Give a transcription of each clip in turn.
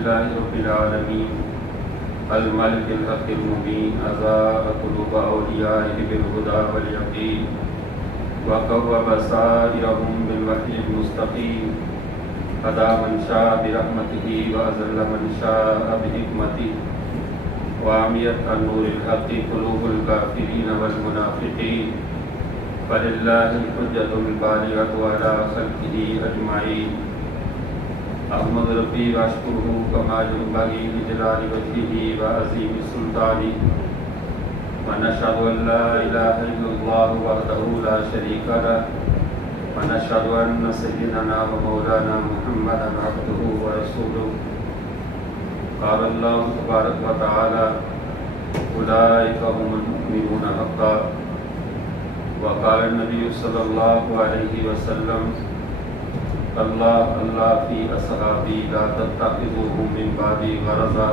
لله رب العالمين الملك الحق المبين أزاء قلوب أوليائه بالهدى واليقين وقوى بصائرهم بالوحي المستقيم هدى من شاء برحمته وأذل من شاء بحكمته وعميت عن نور الحق قلوب الكافرين والمنافقين فلله الحجة البالغة على خلقه أجمعين أحمد ربي وأشكره كما ينبغي لجلال وجهه وعظيم سلطانه ونشهد أن لا إله إلا الله وحده لا شريك له ونشهد أن سيدنا ومولانا محمدا عبده ورسوله قال الله تبارك وتعالى أولئك هم المؤمنون حقا وقال النبي صلى الله عليه وسلم اللہ اللہ فی اصحابی لا تتخذوهم من بعدی غرضا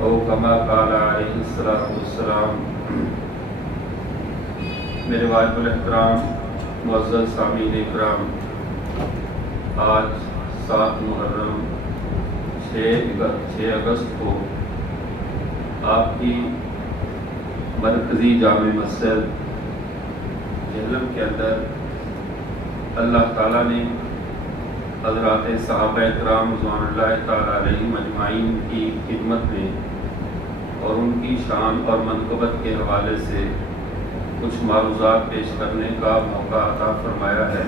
او کما قال علیہ السلام۔ میرے واجب الاحترام معزز سامعین اکرام، آج 7 محرم 6 اگست کو آپ کی مرکزی جامع مسجد جہلم کے اندر اللہ تعالیٰ نے حضرات صحابہ کرام رضوان اللہ تعالیٰ علیہم اجمعین کی خدمت میں اور ان کی شان اور منقبت کے حوالے سے کچھ معروضات پیش کرنے کا موقع عطا فرمایا ہے۔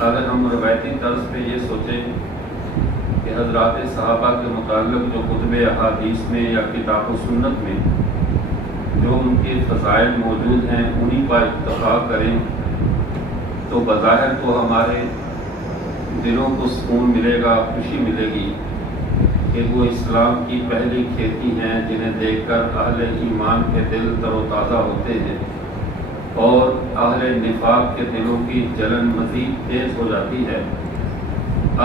اگر ہم روایتی طرز پہ یہ سوچیں کہ حضرات صحابہ کے متعلق جو کتب احادیث میں یا کتاب و سنت میں جو ان کے فضائل موجود ہیں انہی پر اتفاق کریں تو بظاہر تو ہمارے دلوں کو سکون ملے گا، خوشی ملے گی کہ وہ اسلام کی پہلی کھیتی ہیں جنہیں دیکھ کر اہل ایمان کے دل تر و تازہ ہوتے ہیں اور اہل نفاق کے دلوں کی جلن مزید تیز ہو جاتی ہے۔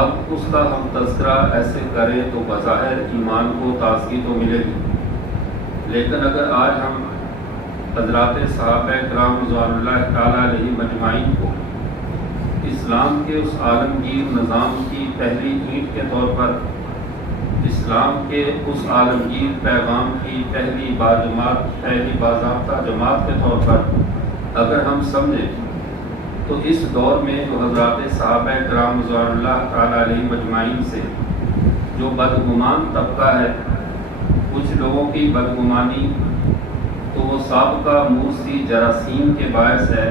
اب اس کا ہم تذکرہ ایسے کریں تو بظاہر ایمان کو تازگی تو ملے گی، لیکن اگر آج ہم حضرات صحابہ کرام رضوان اللہ تعالیٰ علیہ مجمعین کو اسلام کے اس عالمگیر نظام کی پہلی اینٹ کے طور پر، اسلام کے اس عالمگیر پیغام کی پہلی باضابطہ جماعت کے طور پر اگر ہم سمجھیں تو اس دور میں جو حضرات صحابہ کرام رضوان اللہ تعالیٰ علیہ مجمعین سے جو بدگمان طبقہ ہے، کچھ لوگوں کی بدگمانی تو وہ سابقہ موسی جراثیم کے باعث ہے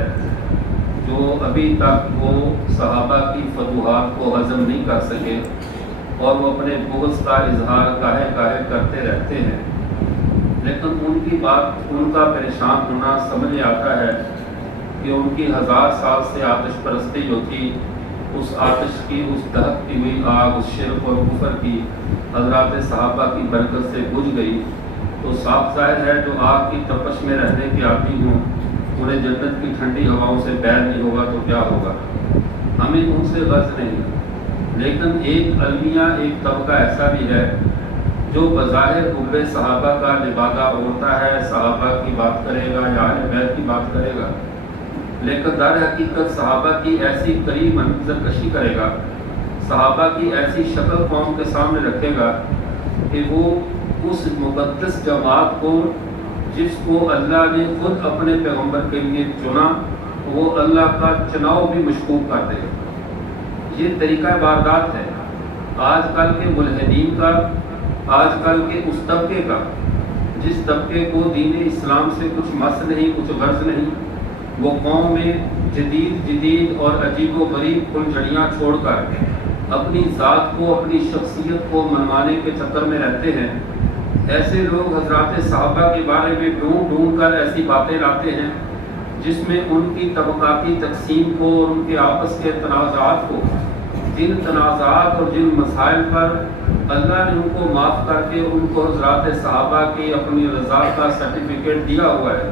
جو ابھی تک وہ صحابہ کی فتوحات کو ہضم نہیں کر سکے اور وہ اپنے بغض کا اظہار کاہے کرتے رہتے ہیں، لیکن ان کی بات، ان کا پریشان ہونا سمجھ آتا ہے کہ ان کی 1000 سال سے آتش پرستی جو تھی، اس آتش کی، اس دہکتی ہوئی آگ، اس شرک اور کفر کی حضرات صحابہ کی برکت سے بجھ گئی تو صاف ظاہر ہے جو آگ کی تپش میں رہنے کے عادی ہوں انہیں جنت کی ٹھنڈی ہواؤں سے بیر نہیں ہوگا تو کیا ہوگا؟ ہمیں ان سے غرض نہیں، لیکن ایک المیہ، ایک طبقہ ایسا بھی ہے جو بظاہر حب صحابہ کا لبادہ اوڑھتا ہے، صحابہ کی بات کرے گا یا اہل بیت کی بات کرے گا، لیکن در حقیقت صحابہ کی ایسی قریب منظر کشی کرے گا، صحابہ کی ایسی شکل قوم کے سامنے رکھے گا کہ وہ اس مقدس جماعت کو جس کو اللہ نے خود اپنے پیغمبر کے لیے چنا، وہ اللہ کا چناؤ بھی مشکوک کر دے گا۔ یہ طریقہ واردات ہے آج کل کے ملحدین کا، آج کل کے اس طبقے کا جس طبقے کو دین اسلام سے کچھ مس نہیں، کچھ غرض نہیں، وہ قوم میں جدید اور عجیب و غریب پھلجھڑیاں چھوڑ کر اپنی ذات کو، اپنی شخصیت کو منوانے کے چکر میں رہتے ہیں۔ ایسے لوگ حضرات صحابہ کے بارے میں ڈھونڈ کر ایسی باتیں لاتے ہیں جس میں ان کی طبقاتی تقسیم کو اور ان کے آپس کے تنازعات کو، جن تنازعات اور جن مسائل پر اللہ نے ان کو معاف کر کے ان کو حضرات صحابہ کی اپنی رضا کا سرٹیفکیٹ دیا ہوا ہے،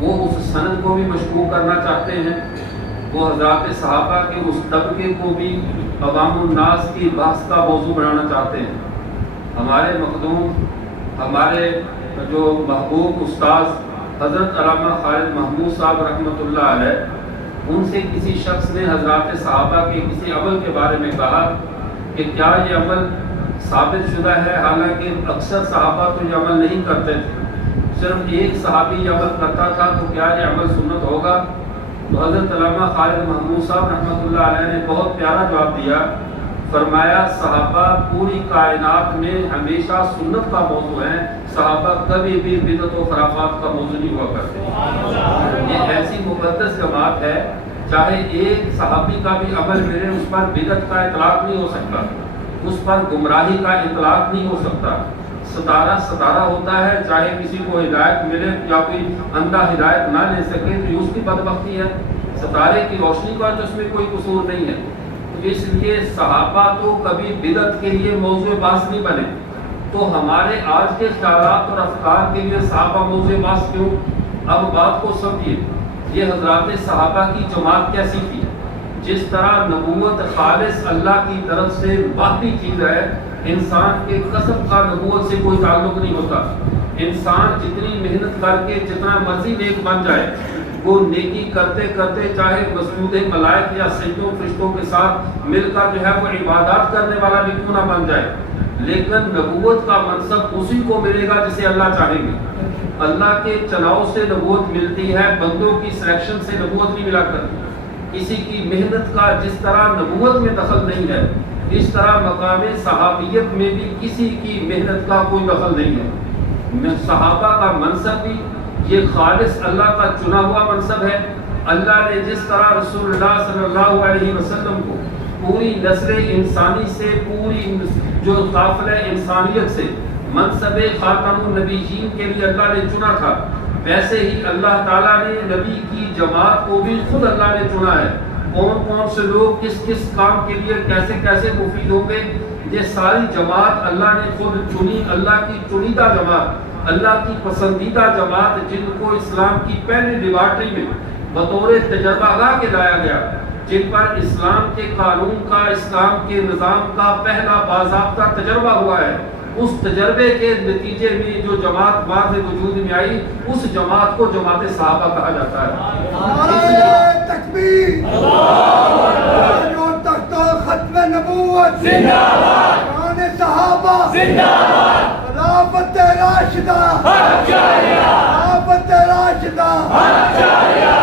وہ اس سند کو بھی مشکوک کرنا چاہتے ہیں، وہ حضرات صحابہ کے اس طبقے کو بھی عوام الناس کی بحث کا موضوع بنانا چاہتے ہیں۔ ہمارے مخدوم، ہمارے جو محبوب استاذ حضرت علامہ خالد محمود صاحب رحمۃ اللہ علیہ، ان سے کسی شخص نے حضرات صحابہ کے کسی عمل کے بارے میں کہا کہ کیا یہ عمل ثابت شدہ ہے، حالانکہ اکثر صحابہ تو یہ عمل نہیں کرتے تھے، صرف ایک صحابی یہ عمل کرتا تھا، تو کیا یہ عمل سنت ہوگا؟ تو حضرت علامہ خالد محمود صاحب رحمۃ اللہ علیہ نے بہت پیارا جواب دیا، فرمایا صحابہ پوری کائنات میں ہمیشہ سنت کا موضوع ہے، صحابہ کبھی بھی بدعت و خرافات کا موضوع نہیں ہوا کرتے۔ یہ ایسی مقدس جماعت ہے، چاہے ایک صحابی کا بھی عمل ملے اس پر بدعت کا اطلاق نہیں ہو سکتا، اس پر گمراہی کا اطلاق نہیں ہو سکتا۔ ستارہ ستارہ ہوتا ہے، چاہے کسی کو ہدایت ملے یا کوئی اندھا ہدایت نہ لے سکے تو اس کی بدبختی ہے، ستارے کی روشنی کا تو اس میں کوئی قصور نہیں ہے۔ تو اس لیے صحابہ تو کبھی بدعت کے لیے موضوع بحث نہیں بنے، تو ہمارے آج کے خیالات اور افکار کے لیے صحابہ موضوع بحث کیوں؟ اب بات کو سمجھیے، یہ حضرات صحابہ کی جماعت کیسی تھی؟ جس طرح نبوت خالص اللہ کی طرف سے باقی چیز ہے، انسان کے کسب کا نبوت سے کوئی تعلق نہیں ہوتا۔ انسان جتنی محنت کر کے جتنا مرضی نیک بن جائے، وہ نیکی کرتے کرتے چاہے مسجود ملائک یا سجدوں فرشتوں کے ساتھ مل کر جو ہے وہ عبادات کرنے والا بھی کیوں نہ بن جائے، لیکن نبوت کا منصب اسی کو ملے گا جسے اللہ چاہیں گے۔ اللہ کے چناؤ سے نبوت ملتی ہے، بندوں کی سلیکشن سے نبوت نہیں ملا کرتی۔ کسی کی محنت کا جس طرح نبوت میں دخل نہیں ہے، اس طرح مقام صحابیت میں بھی کسی کی محنت کا کوئی دخل نہیں ہے۔ صحابہ کا منصب بھی یہ خالص اللہ کا چنا ہوا منصب ہے۔ اللہ نے جس طرح رسول اللہ صلی اللہ علیہ وسلم کو پوری نسل انسانی سے، پوری جو قافلہ انسانیت سے منصب خاتم النبیین کے لیے اللہ نے چنا تھا، ویسے ہی اللہ تعالیٰ نے نبی کی جماعت کو بھی خود اللہ نے چنا ہے۔ کون کون سے لوگ کس کس کام کے لیے کیسے کیسے مفید ہوں گے، یہ ساری جماعت اللہ نے خود چنی، اللہ کی چنیدہ جماعت، اللہ کی پسندیدہ جماعت، جن کو اسلام کی پہلی لیبارٹری میں بطور تجربہ گاہ کے لایا گیا، جن پر اسلام کے قانون کا، اسلام کے نظام کا پہلا باضابطہ تجربہ ہوا ہے۔ اس تجربے کے نتیجے میں جو جماعت بعد وجود میں آئی، اس جماعت کو جماعت صحابہ کہا جاتا ہے۔ تکبیر، جو تخت ختم نبوت زندہ باد، شان صحابہ زندہ باد، خلافت راشدہ حق جاریہ، خلافت راشدہ حق جاریہ۔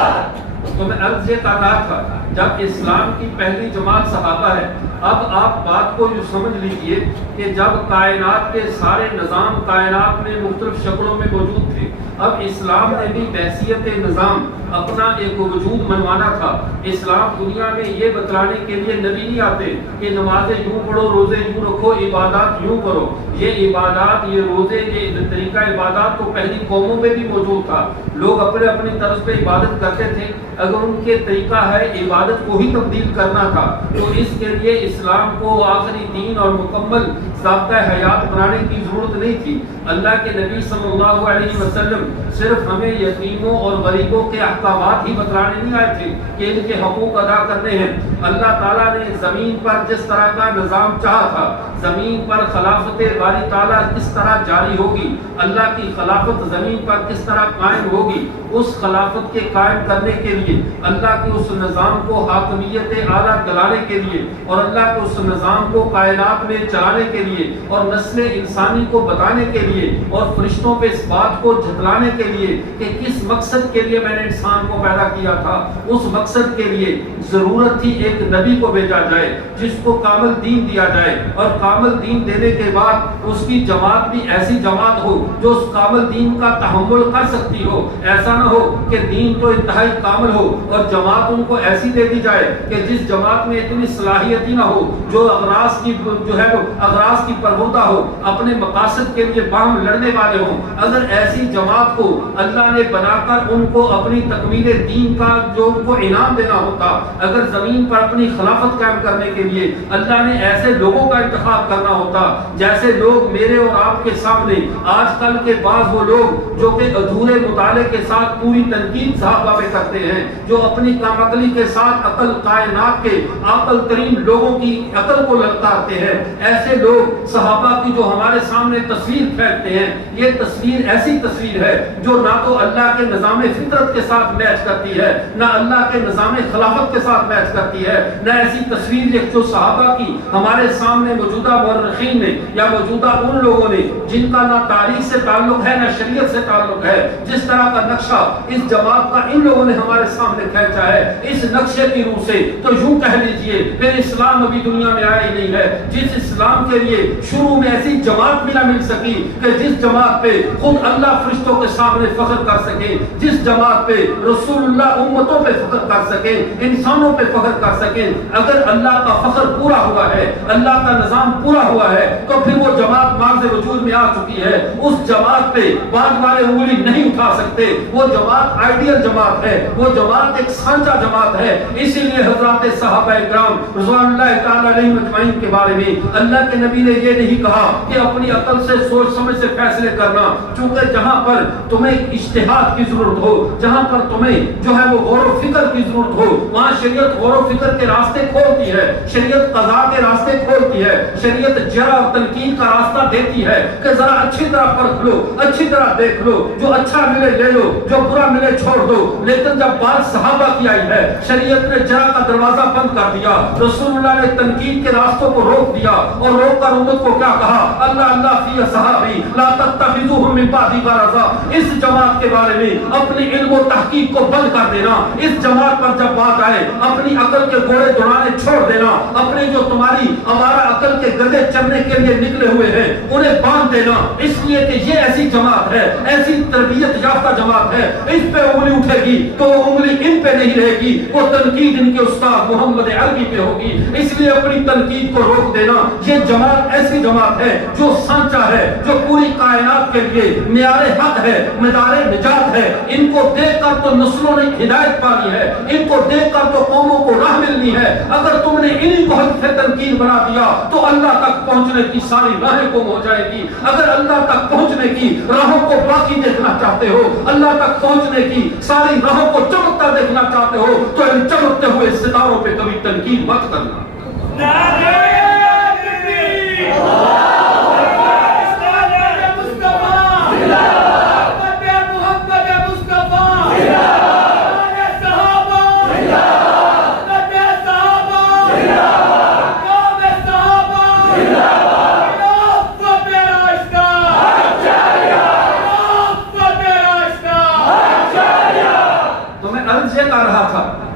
تو میں عرض یہ کر رہا تھا، جب اسلام کی پہلی جماعت صحابہ ہے، اب آپ بات کو جو سمجھ لیجئے کہ جب کائنات کے سارے نظام کائنات میں مختلف شکلوں میں موجود تھے، اب اسلام نے بھی بحیثیت نظام اپنا ایک وجود منوانا تھا۔ اسلام دنیا میں یہ بتلانے کے لیے نبی نہیں آتے کہ نمازیں یوں پڑھو، روزے یوں رکھو، عبادات یوں کرو۔ یہ عبادات، یہ روزے، یہ طریقہ عبادات تو پہلی قوموں میں بھی موجود تھا، لوگ اپنے اپنی طرز پہ عبادت کرتے تھے۔ اگر ان کے طریقہ ہے عبادت کو ہی تبدیل کرنا تھا تو اس کے لیے اسلام کو آخری دین اور مکمل ضابطۂ حیات بنانے کی ضرورت نہیں تھی۔ اللہ کے نبی صلی اللہ علیہ وسلم صرف ہمیں یتیموں اور غریبوں کے احکامات ہی بتلانے نہیں آئے تھے کہ ان کے حقوق ادا کرنے ہیں۔ اللہ تعالیٰ نے زمین پر جس طرح کا نظام چاہا تھا، زمین پر خلافت باری تعالیٰ کس طرح جاری ہوگی، اللہ کی خلافت زمین پر کس طرح قائم ہوگی، اس خلافت کے قائم کرنے کے لیے، اللہ کے اس نظام کو حاکمیت اعلیٰ دلانے کے لیے، اور اللہ کے اس نظام کو کائنات میں چلانے کے لیے، اور نسل انسانی کو بتانے کے لیے، اور فرشتوں پہ اس بات کو جھتلانے کے لیے کہ کس مقصد کے لیے میں نے انسان کو پیدا کیا تھا، اس مقصد کے لیے ضرورت تھی ایک نبی کو بھیجا جائے جس کو کامل دین دیا جائے، اور کامل دین دینے کے بعد اس کی جماعت بھی ایسی جماعت ہو جو اس کامل دین کا تحمل کر سکتی ہو۔ ایسا نہ ہو کہ دین تو انتہائی کامل ہو اور جماعت ان کو ایسی دے دی جائے کہ جس جماعت میں اتنی صلاحیت ہی نہ ہو، جو اغراض کی اغراض کی پربودہ ہو، اپنے مقاصد کے لیے باہم لڑنے والے ہوں۔ اگر ایسی جماعت کو اللہ نے بنا کر ان کو اپنی تکمیل دین کا جو ان کو انعام دینا ہوتا، اگر زمین پر اپنی خلافت قائم کرنے کے لیے اللہ نے ایسے لوگوں کا انتخاب کرنا ہوتا، جیسے لوگ میرے اور آپ کے سامنے آج کل کے بعض وہ لوگ جو کہ ادھورے مطالعے کے ساتھ پوری تنقید صحابہ پہ کرتے ہیں، جو اپنی کام عقلی کے ساتھ عقل کائنات کے عاقل ترین لوگوں کی عقل کو للکارتے ہیں، ایسے لوگ صحابہ کی جو ہمارے سامنے تصویر پھیل پھینکتے ہیں. یہ تصویر ایسی تصویر ہے جو نہ تو اللہ کے نظام فطرت کے ساتھ میچ کرتی ہے، نہ اللہ کے نظام خلافت کے ساتھ میچ کرتی ہے، نہ ایسی تصویر جو صحابہ کی ہمارے سامنے موجودہ مورخین نے یا موجودہ ان لوگوں نے جن کا نہ تاریخ سے تعلق ہے نہ شریعت سے تعلق ہے، جس طرح کا نقشہ اس جماعت کا ان لوگوں نے ہمارے سامنے کھینچا ہے، اس نقشے کی روح سے تو یوں کہہ لیجئے پھر اسلام ابھی دنیا میں آیا ہی نہیں ہے. جس اسلام کے لیے شروع میں ایسی جماعت بھی نہ مل سکی کہ جس جماعت پہ خود اللہ فرشتوں کے سامنے فخر کر سکے، جس جماعت پہ رسول اللہ امتوں پہ فخر کر سکے، انسانوں پہ فخر کر سکے. اگر اللہ کا فخر پورا ہوا ہے، اللہ کا نظام پورا ہوا ہے، تو پھر وہ جماعت ماض وجود میں آ چکی ہے. اس جماعت پہ بعد والے انگلی نہیں اٹھا سکتے. وہ جماعت آئیڈیل جماعت ہے، وہ جماعت ایک سانچہ جماعت ہے. اسی لیے حضرات صحابہ کرام رضوان اللہ تعالی علیہم اجمعین کے بارے میں اللہ کے نبی نے یہ نہیں کہا کہ اپنی عقل سے سوچ سمجھ سے فیصلے کرنا، چونکہ جہاں پر تمہیں اجتہاد کی ضرورت ہو، جہاں پر تمہیں جو ہے وہ غور و فکر کی ضرورت ہو، وہاں شریعت غور و فکر کے راستے کھولتی ہے، شریعت قضا کے راستے کھولتی ہے، شریعت جرح اور تنقید کا راستہ دیتی ہے کہ ذرا اچھی طرح پرکھ لو، اچھی طرح دیکھ لو، جو اچھا ملے لے لو، جو برا ملے چھوڑ دو. لیکن جب بات صحابہ کی آئی ہے، شریعت نے جرح کا دروازہ بند کر دیا، رسول اللہ نے تنقید کے راستوں کو روک دیا اور روک کر امت کو کیا کہا؟ اللہ اللہ فی صحابی لا تتخذوهم من بعدی غرضا. اس جماعت کے بارے میں اپنی علم و تحقیق کو بند کر دینا. اس جماعت پر جب بات آئے اپنی عقل کے گھوڑے دوڑانے چھوڑ دینا، اپنے جو تمہاری ہمارا عقل کے گدھے چرنے کے لیے نکلے ہوئے ہیں انہیں باندھ دینا. اس لیے کہ یہ ایسی جماعت ہے، ایسی تربیت یافتہ جماعت ہے، اس پہ انگلی اٹھے گی تو وہ انگلی ان پہ نہیں رہے گی، وہ تنقید ان کے استاد محمد عربی پہ ہوگی. اس لیے اپنی تنقید کو روک دینا. یہ جماعت ایسی جماعت ہے جو سانچہ ہے، جو پوری کائنات کے لیے معیار حق ہے، مدار نجات ہے. ان کو دیکھ کر تو نسلوں نے ہدایت پانی ہے، ان کو دیکھ کر تو قوموں کو راہ ملنی ہے. اگر تم نے انہی کو حد سے تنقید بنا دیا تو اللہ تک پہنچنے کی ساری راہیں گم ہو جائے گی. اگر اللہ تک پہنچنے کی راہوں کو باقی دیکھنا چاہتے ہو، اللہ تک پہنچنے کی ساری راہوں کو چمکتا دیکھنا چاہتے ہو تو ان چمکتے ہوئے ستاروں پہ کبھی تنقید مت کرنا.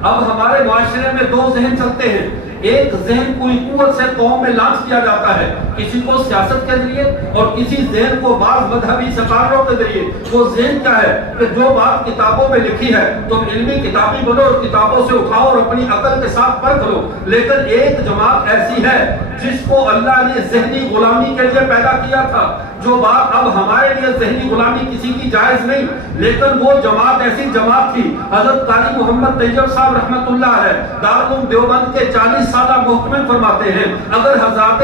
اب ہمارے معاشرے میں دو ذہن چلتے ہیں. ایک ذہن پوری قوت سے قوم میں لانچ کیا جاتا ہے، کسی کو سیاست کے ذریعے اور کسی ذہن کو بعض مذہبی سکاروں کے ذریعے. وہ ذہن کیا ہے کہ جو بات کتابوں میں لکھی ہے تم علمی کتابی بنو اور کتابوں سے اٹھاؤ اور اپنی عقل کے ساتھ پرکھ لو. لیکن ایک جماعت ایسی ہے جس کو اللہ نے ذہنی غلامی کے لیے پیدا کیا تھا. جو بات اب ہمارے لیے ذہنی غلامی کسی کی جائز نہیں، لیکن وہ جماعت ایسی جماعت تھی. حضرت قاری محمد طیب صاحب رحمت اللہ علیہ دارالعلوم دیوبند کے 40 سالہ محتمل فرماتے ہیں اگر حضرات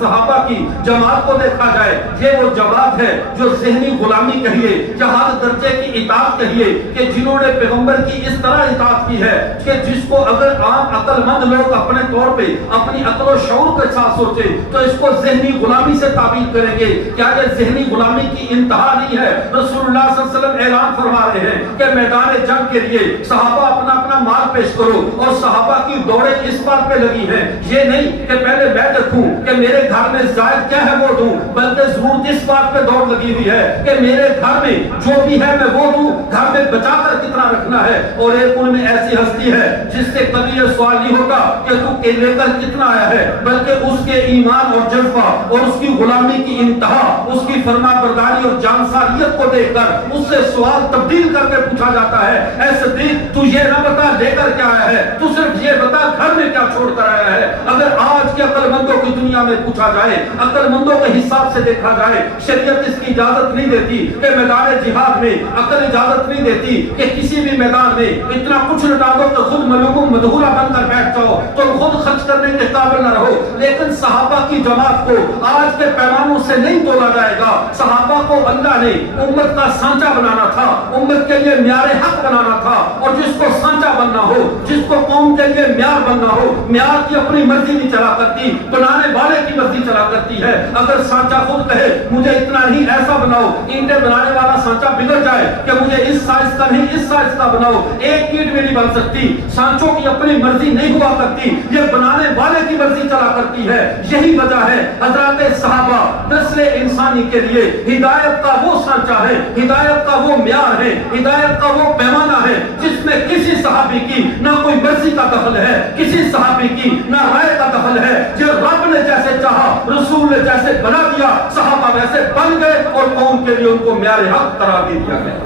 صحابہ کی جماعت کو دیکھا جائے یہ وہ جماعت ہے جو ذہنی غلامی کہیے، جہاد درجے کی اطاعت کہیے کہ جنہوں نے پیغمبر کی اس طرح اطاعت کی ہے کہ جس کو اگر عام عقل مند لوگ اپنے طور پہ اپنی عقل و شعور کے ساتھ سوچے تو اس کو ذہنی غلامی سے تعبیر کریں گے. کیا یہ ذہنی غلامی کی انتہا نہیں ہے؟ رسول اللہ صلی اللہ علیہ وسلم اعلان فرما رہے ہیں کہ میدان جنگ کے لیے صحابہ اپنا اپنا مال پیش کرو، اور صحابہ کی دوڑیں اس بات پہ لگی ہیں یہ نہیں کہ پہلے میں دیکھوں کہ میرے گھر میں زائد کیا ہے وہ دوں، بلکہ ضرورت اس بات پہ دوڑ لگی ہوئی ہے کہ میرے گھر میں جو بھی ہے میں وہ دوں، گھر میں بچا کر کتنا رکھنا ہے. اور ایک ان میں ایسی ہستی ہے جس سے کبھی یہ سوال نہیں ہوتا کہ تو لے کر کتنا آیا ہے، بلکہ اس کے ایمان اور جذبہ اور اس کی غلامی کی انتہا، اس کی فرما برداری اور جانساریت کو دیکھ کر اس سے سوال تبدیل کر کے پوچھا جاتا ہے اے صدیق تو یہ نہ بتا لے کر کیا آیا ہے، تو صرف یہ بتا گھر میں کیا چھوڑ کر آیا ہے. اگر آج کے عقل مندوں کی دنیا میں پوچھا جائے، عقل مندوں کے حساب سے دیکھا جائے، شریعت اس کی اجازت نہیں دیتی کہ میدان جہاد میں، عقل اجازت نہیں دیتی کہ کسی بھی میدان میں اتنا کچھ لٹا دو کہ خود ملوم مدہورہ بن کر بیٹھ جاؤ تو خود خرچ کرنے کے قابل نہ رہو. لیکن صحابہ کی جماعت کو آج کے پیمانوں سے نہیں تولا جائے گا. صحابہ کو اللہ نے امت کا سانچہ بنانا تھا، امت کے لیے معیار حق بنانا تھا، اور جس کو سانچہ بن بننا ہو, جس کو قوم کے لیے معیار بننا ہو. معیار کی اپنی مرضی نہیں چلا کرتی, بنانے والے کی مرضی چلا کرتی ہے. اگر سانچہ خود کہے مجھے اتنا ہی ایسا بناؤ, اینٹیں بنانے والا سانچہ بگڑ جائے کہ مجھے اس سائز کا نہیں اس سائز کا بناؤ, ایک اینٹ بھی نہیں بن سکتی. سانچوں کی اپنی مرضی نہیں ہوا کرتی, یہ بنانے والے کی مرضی چلا کرتی ہے. یہی وجہ ہے حضرات صحابہ نسل انسانی کے لیے ہدایت کا وہ سانچہ ہے, ہدایت کا وہ معیار ہے, ہدایت کا وہ پیمانہ ہے جس میں کسی صحابی کی نہ کوئی مرضی کا دخل ہے, کسی صحابی کی نہ رائے کا دخل ہے. جو رب نے جیسے چاہا, رسول نے جیسے بنا دیا, صحابہ ویسے بن گئے اور قوم کے لیے ان کو معیار حق قرار دے دیا گیا.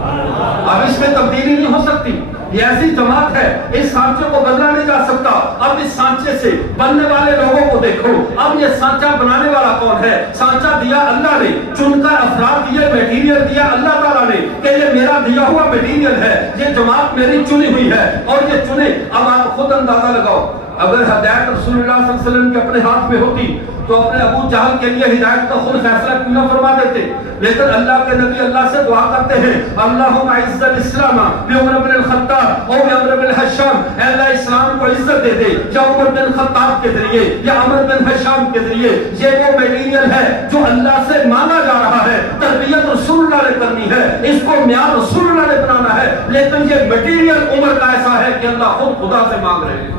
اب اس میں تبدیلی نہیں ہو سکتی. یہ ایسی جماعت ہے, اس سانچے کو بدلا نہیں جا سکتا. اب اس سانچے سے بننے والے لوگوں کو دیکھو. اب یہ سانچہ بنانے والا کون ہے؟ سانچہ دیا اللہ نے, چن کر افراد دیے, میٹیریل دیا اللہ تعالیٰ نے کہ یہ میرا دیا ہوا میٹیریل ہے, یہ جماعت میری چنی ہوئی ہے اور یہ چنے. اب آپ خود اندازہ لگاؤ, اگر ہدایت رسول اللہ صلی اللہ علیہ وسلم کے اپنے ہاتھ میں ہوتی تو اپنے ابو جہل کے لیے ہدایت کا خود فیصلہ کیوں نہ فرما دیتے؟ لیکن اللہ کے نبی اللہ سے دعا کرتے ہیں, اللہم اعز الاسلام بعمر بن الخطاب اور بعمر بن حشام, اے اللہ اسلام کو عزت دے دے یا عمر بن خطاب کے ذریعے یا عمر بن حشام کے ذریعے. یہ وہ میٹیریل ہے جو اللہ سے مانگا جا رہا ہے, تربیت رسول اللہ نے کرنی ہے, اس کو معیار رسول اللہ نے بنانا ہے. لیکن یہ میٹیریل عمر کا ایسا ہے کہ اللہ خود خدا سے مانگ رہے ہیں.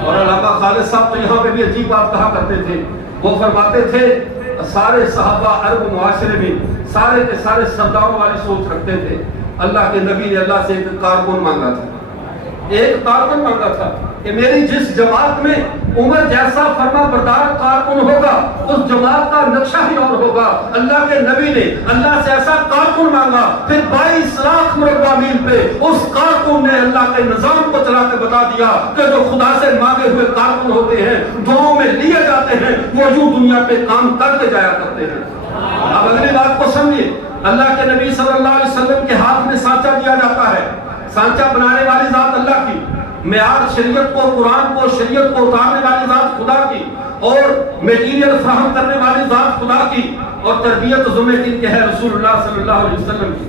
اور علامہ خالد صاحب تو یہاں پہ بھی عجیب بات کہا کرتے تھے. وہ فرماتے تھے سارے صحابہ عرب معاشرے میں سارے کے سارے سرداروں والی سوچ رکھتے تھے. اللہ کے نبی نے اللہ سے ایک کارکن مانگا تھا, ایک کارکن مانگا تھا کہ میری جس جماعت میں عمر جیسا فرما بردار کارکن ہوگا اس جماعت کا نقشہ ہی اور ہوگا. اللہ کے نبی نے اللہ سے ایسا کارکن مانگا, پھر 22 لاکھ مربع میل پہ اس کارکن نے اللہ کے نظام کو چلا کے بتا دیا کہ جو خدا سے مانگے ہوئے کارکن ہوتے ہیں, دعاؤں میں لیے جاتے ہیں, وہ یوں دنیا پہ کام کر کے جایا کرتے ہیں. اب اگلی بات کو سمجھیے, اللہ کے نبی صلی اللہ علیہ وسلم کے ہاتھ میں سانچہ دیا جاتا ہے. سانچہ بنانے والی ذات اللہ کی, معیار شریعت کو, قرآن کو, شریعت کو اتارنے والی ذات خدا کی, اور میٹیریل فراہم کرنے والی ذات خدا کی, اور تربیت ذمہ دین کے ہے رسول اللہ صلی اللہ علیہ وسلم کی.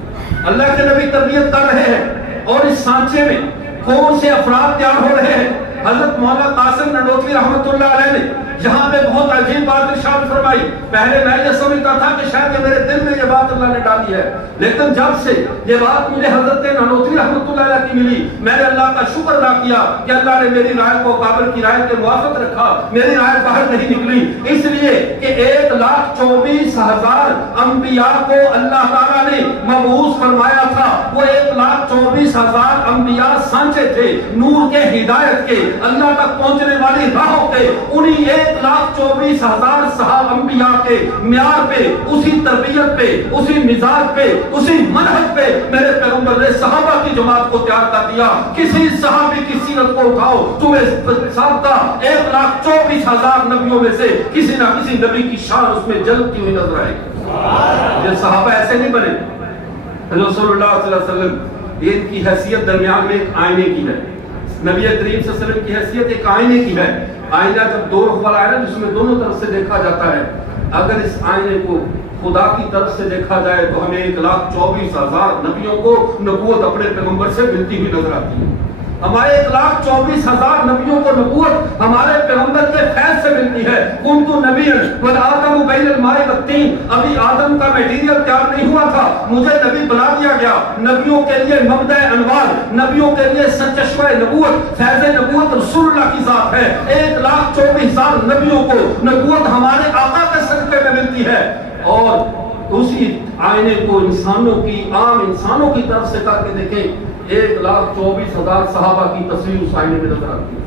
اللہ کے نبی تربیت کر رہے ہیں اور اس سانچے میں کون سے افراد تیار ہو رہے ہیں؟ حضرت مولانا قاسم نانوتوی رحمۃ اللہ علیہ نے یہاں پہ بہت عجیب بات ارشاد فرمائی. پہلے میں یہ سمجھتا تھا کہ شاید میرے دل میں یہ بات اللہ نے ڈالی ہے, لیکن جب سے یہ بات مجھے حضرت نانوتوی رحمۃ اللہ علیہ کی ملی, میں نے اللہ کا شکر ادا کیا کہ اللہ نے میری رائے کو قابل کی رائے کے موافق رکھا. میری رائے باہر نہیں نکلی, اس لیے کہ 1,24,000 انبیاء کو اللہ تعالیٰ نے مبعوث فرمایا تھا. وہ 1,24,000 انبیاء سانچے تھے نور کے, ہدایت کے, اللہ تک پہنچنے والی راہوں کے. انہی 1,24,000 صحابہ انبیاء کے معیار پہ, اسی تربیت پہ, اسی مزاج پہ, اسی منہج پہ میرے پیغمبر نے صحابہ کی جماعت کو تیار کر دیا. کسی صحابی کی سیرت کو اٹھاؤ, تمہیں سابقہ 1,24,000 نبیوں میں سے کسی نہ کسی نبی کی شان اس میں جلتی ہوئی نظر آئے گی. یہ صحابہ ایسے نہیں بنے. رسول اللہ صلی اللہ علیہ وسلم, یہ ان کی حیثیت درمیان میں ایک آئینے کی ہے. نبی کریم صلی اللہ علیہ وسلم کی حیثیت ایک آئینے کی ہے. آئینہ جب 2 رخ والا ہے نا, جس میں دونوں طرف سے دیکھا جاتا ہے, اگر اس آئینے کو خدا کی طرف سے دیکھا جائے تو ہمیں 1,24,000 نبیوں کو نبوت اپنے پیغمبر سے ملتی ہوئی نظر آتی ہے. ہمارے 1,24,000 نبیوں کو نبوت ہمارے پیغمبر کے فیض سے ملتی ہے. کنت نبیا والآدم بین الماء والطین, ابھی آدم کا میٹیریل تیار نہیں ہوا تھا, مجھے نبی بنا دیا گیا. نبیوں کے لیے مبدأ انوار, نبیوں کے لیے سرچشمہ نبوت, فیض نبوت رسول اللہ کی ذات ہے. 1,24,000 نبیوں کو نبوت ہمارے آقا کے صدقے میں ملتی ہے. اور اسی آئینے کو انسانوں کی, عام انسانوں کی طرف سے کر کے دیکھیں, 1,24,000 صحابہ کی تصویر اس آئینے میں نظر آتی ہے.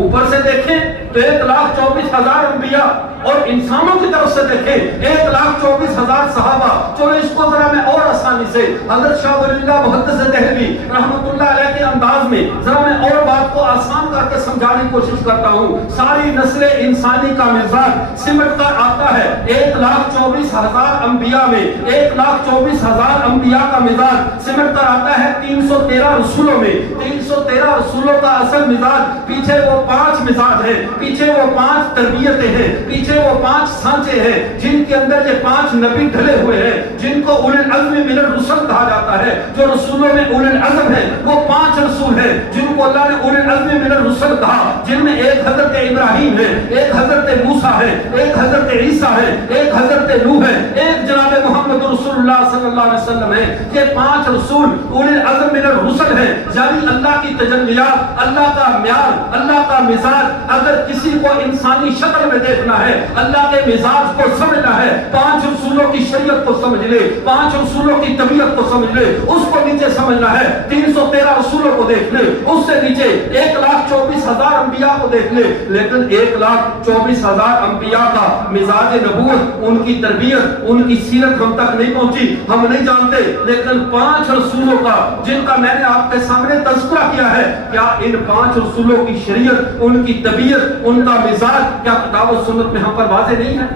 اوپر سے دیکھیں تو 1,24,000 انبیاء, اور انسانوں کی طرف سے دیکھیں 1,24,000 صحابہ. چلو اس کو ذرا میں اور آسانی سے حضرت شاہ ولی اللہ محدث دہلوی رحمۃ اللہ علیہ کے انداز میں ذرا میں اور بات کو آسان کر کے سمجھانے کی کوشش کرتا ہوں. ساری نسل انسانی کا مزاج سمٹ کر آتا ہے 1,24,000 انبیاء میں. 1,24,000 انبیاء کا مزاج سمٹ کر آتا ہے 313 رسولوں میں. 313 رسولوں کا اصل مزاج, پیچھے وہ 5 مزاج ہیں, پیچھے وہ 5 تربیتیں ہیں, پیچھے وہ 5 سانچے ہیں, جن کے اندر یہ 5 نبی ڈھلے ہوئے ہیں, جن کو اولو العزم من الرسل کہا جاتا فرماتا ہے جو رسولوں میں اولو العزم ہیں وہ 5 رسول ہیں جن کو اللہ نے اولو العزم من الرسل کہا، جن میں ایک حضرت ابراہیم ہے، ایک حضرت موسیٰ ہے، ایک حضرت عیسیٰ ہے، ایک حضرت نوح ہے، ایک جناب محمد رسول اللہ صلی اللہ علیہ وسلم ہے۔ یہ 5 رسول اولو العزم من الرسل ہیں، یعنی اللہ کی تجلیات، اللہ کا معیار، اللہ کا مزاج۔ اگر کسی کو انسانی شکل میں دیکھنا ہے، اللہ کے مزاج کو سمجھنا ہے، 5 رسولوں کی شریعت کو سمجھ لے، 5 رسولوں کی طبیعت کو سمجھ لے، اس کو نیچے سمجھنا ہے 313 رسولوں کو دیکھ لے، اس سے نیچے 1,24,000 انبیاء کو دیکھ لے، لیکن 1,24,000 انبیاء کا مزاج نبوت، ان کی تربیت، ان کی سیرت ہم تک نہیں پہنچی، ہم نہیں جانتے۔ لیکن 5 رسولوں کا جن کا میں نے آپ کے سامنے تذکرہ کیا ہے، کیا ان 5 رسولوں کی شریعت، ان کی طبیعت، ان کا مزاج کیا کتاب و سنت میں ہم پر واضح نہیں ہے؟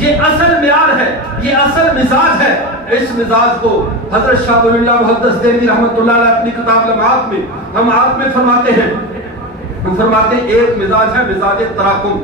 یہ اصل معیار ہے، یہ اصل مزاج ہے۔ اس مزاج کو حضرت شاہ ولی اللہ محدث دہلوی رحمۃ اللہ علیہ اپنی کتاب لمحات میں فرماتے ہیں، ہم فرماتے ہیں ایک مزاج ہے مزاج تراکم۔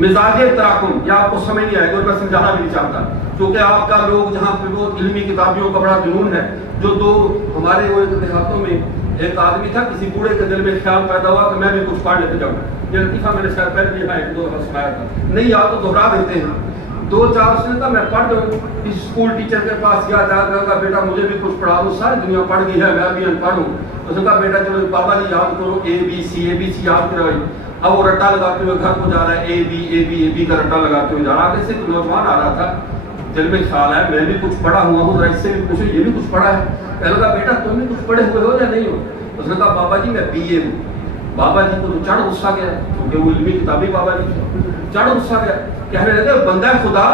مزاج تراکم یہ آپ کو سمجھ نہیں آئے گا اور میں سمجھانا بھی نہیں چاہتا، کیونکہ آپ کا لوگ جہاں پہ بہت علمی کتابیوں کا بڑا جنون ہے۔ جو 2 ہمارے وہ دیہاتوں میں ایک آدمی تھا، کسی بوڑھے کے دل میں خیال پیدا ہوا کہ میں بھی کچھ پڑھ لیتے جاؤں۔ یہ لطیفہ میں نے شاید پہلے بھی یہاں 1-2 دفعہ سنایا تھا، نہیں آپ تو دہرا دیتے ہیں۔ 2-4 اس نے کہا میں پڑھ جاؤں، اس اسکول ٹیچر کے پاس گیا، جا کر کہا بیٹا مجھے بھی کچھ پڑھا دو، ساری دنیا پڑھ گئی ہے میں بھی ان پڑھ ہوں۔ اس نے کہا بیٹا چلو بابا جی یاد کرو ABC یاد کرائی۔ اب وہ رٹا لگاتے ہوئے گھر کو جا رہا ہے، A B کا رٹا لگاتے ہوئے جا رہا ہے۔ آگے سے ایک نوجوان آ رہا تھا، دل میں خیال ہے میں بھی کچھ پڑھا ہوا ہوں، ذرا اس سے بھی پوچھو یہ بھی کچھ پڑھا ہے۔ پہلے کہا بیٹا تم بھی کچھ پڑھے ہوئے ہو یا نہیں ہو؟ اس نے کہا بابا جی میں BA ہوں۔ بابا جی کو تو چڑھ غصہ گیا، کیونکہ وہ علمی کتابی بابا جی چڑھ غصہ گیا، کہنے لگے بندہ خدا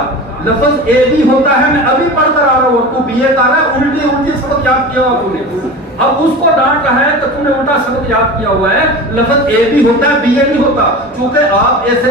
لفظ AB ہوتا ہے میں ابھی پڑھ کر آ رہا ہوں اور تو BA کر رہا ہے، الٹی سبق یاد کیا ہوا تو نے۔ اب اس کو ڈانٹ رہا ہے کہ تم نے الٹا سبق یاد کیا ہوا ہے، لفظ AB ہوتا ہے BA نہیں ہوتا، چونکہ آپ ایسے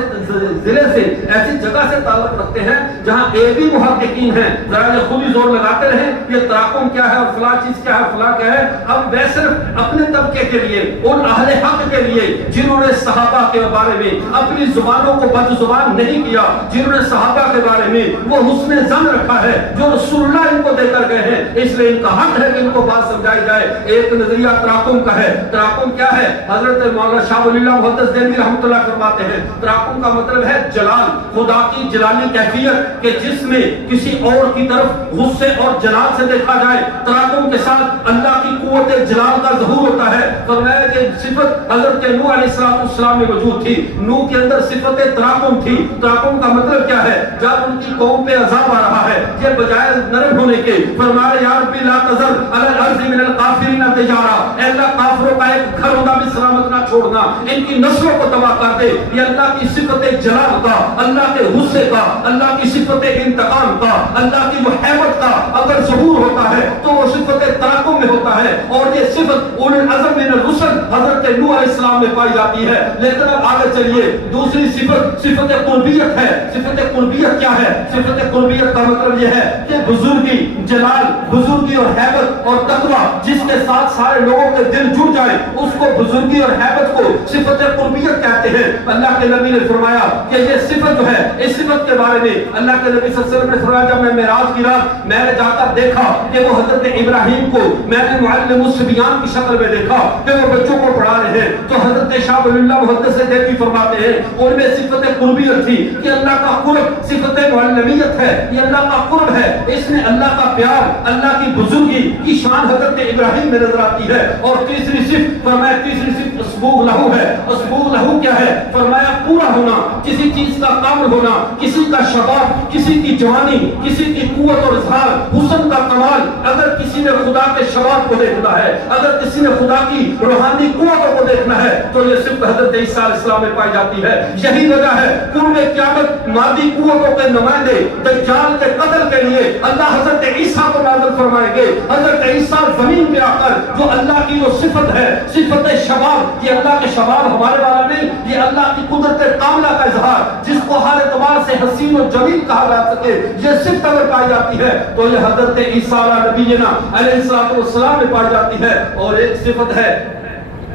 ضلع سے ایسی جگہ سے تعلق رکھتے ہیں جہاں AB محققین ہیں، ذرا یہ خود ہی زور لگاتے رہیں یہ تراکم کیا ہے اور فلاں چیز کیا ہے فلاں کیا ہے۔ اب وہ صرف اپنے طبقے کے لیے، ان اہل حق کے لیے جنہوں نے صحابہ کے بارے میں اپنی زبانوں کو بد زبان نہیں کیا، جنہوں نے صحابہ کے بارے میں وہ حسن ظن رکھا ہے جو رسول اللہ ان کو دے کر گئے ہیں، اس لیے ان کا حق ہے کہ ان کو بات سمجھائی جائے۔ ایک نظریہ تراکم کا ہے۔ تراکم کیا ہے؟ حضرت مولانا شاہ ولی اللہ محدث دہلوی رحمۃ اللہ فرماتے ہیں تراکم کا مطلب ہے جلال، خدا کی جلالی کیفیت کہ جس میں کسی اور کی طرف غصے اور جلال سے دیکھا جائے۔ تراکم کے ساتھ اللہ کی قوت جلال کا ظہور ہوتا ہے۔ فرمایا کہ صفت حضرت نوح علیہ السلام میں موجود تھی، نوح کے اندر صفت تراکم تھی۔ تراکم کا مطلب کیا ہے؟ جب ان کی قوم پہ عذاب آ رہا ہے، یہ بجائے نرم ہونے کے فرمایا یا ربی لا تذر علی الارض من الکافرین تجارا، اے اللہ کافروں کا ایک گھر ہونا بھی سلامت نہ چھوڑنا، ان کی نسلوں کو تباہ کر دے۔ یہ اللہ کی صفت جلال کا، اللہ کے غصے کا، اللہ کی صفت انتقام کا، اللہ کی محبت کا اگر ظہور ہوتا ہے تو وہ صفت تراکم میں ہوتا ہے، اور یہ صفت اولو العزم من الرسل حضرت نوح علیہ السلام میں پائی جاتی ہے۔ لیکن اب آگے چلیے، دوسری صفت قربیت ہے۔ صفت قربیت کیا ہے؟ صفت قربیت کا مطلب یہ ہے کہ بزرگی، جلال، بزرگی اور ہیبت اور تقوی جس کے ساتھ سارے لوگوں کے دل جڑ جائے، اس کو بزرگی اور ہیبت کو صفت قربیت کہتے ہیں۔ اللہ کے نبی نے فرمایا کہ یہ صفت جو ہے، اس صفت کے بارے میں اللہ کے نبی صلی اللہ علیہ وسلم نے فرمایا جب میں معراج کی رات میں نے جا کر دیکھا کہ وہ حضرت ابراہیم کو میں نے معلم الصبیان کی شکل میں دیکھا کہ وہ بچوں کو پڑھا رہے ہیں، تو حضرت شاہ ولی اللہ محدث دہلوی فرماتے ہیں ان میں صفت قربیت تھی کہ اللہ کا قرب صفت معلمیت ہے، یہ اللہ کا قرب ہے، اس میں اللہ کا پیار، اللہ کی بزرگی کی شان حضرت ابراہیم میں نظر آتی ہے۔ اور تیسری صفت فرمایا، تیسری صفت اسبوغ لہو ہے۔ اسبوغ لہو کیا ہے؟ فرمایا پورا ہونا، کسی چیز کا کامل ہونا، کسی کا شباب، کسی کی جوانی، کسی کی قوت اور اظہار، حسن کا کمال۔ اگر کسی نے خدا کے شباب کو دیکھنا ہے، اگر کسی نے خدا کی روحانی قوتوں کو دیکھنا ہے تو یہ صفت حضرت عیسیٰ علیہ السلام میں پائی جاتی ہے۔ یہی وجہ ہے قرب قیامت مادی قوتوں کے نمائندے دجال کے قتل کے لیے اللہ حضرت عیسیٰ کو نازل فرمائیں گے۔ حضرت عیسیٰ زمین پہ آ کر جو اللہ کی جو صفت ہے، صفت شباب، یہ اللہ کے شباب ہمارے والا نہیں، یہ اللہ کی قدرت کاملہ کا اظہار جس کو ہر اعتبار سے حسین و جمیل کہا جا سکے، یہ صفت اگر پائی جاتی ہے تو یہ حضرت عیسیٰ علیہ نبینا علیہ السلام میں پائی جاتی ہے۔ اور ایک صفت ہے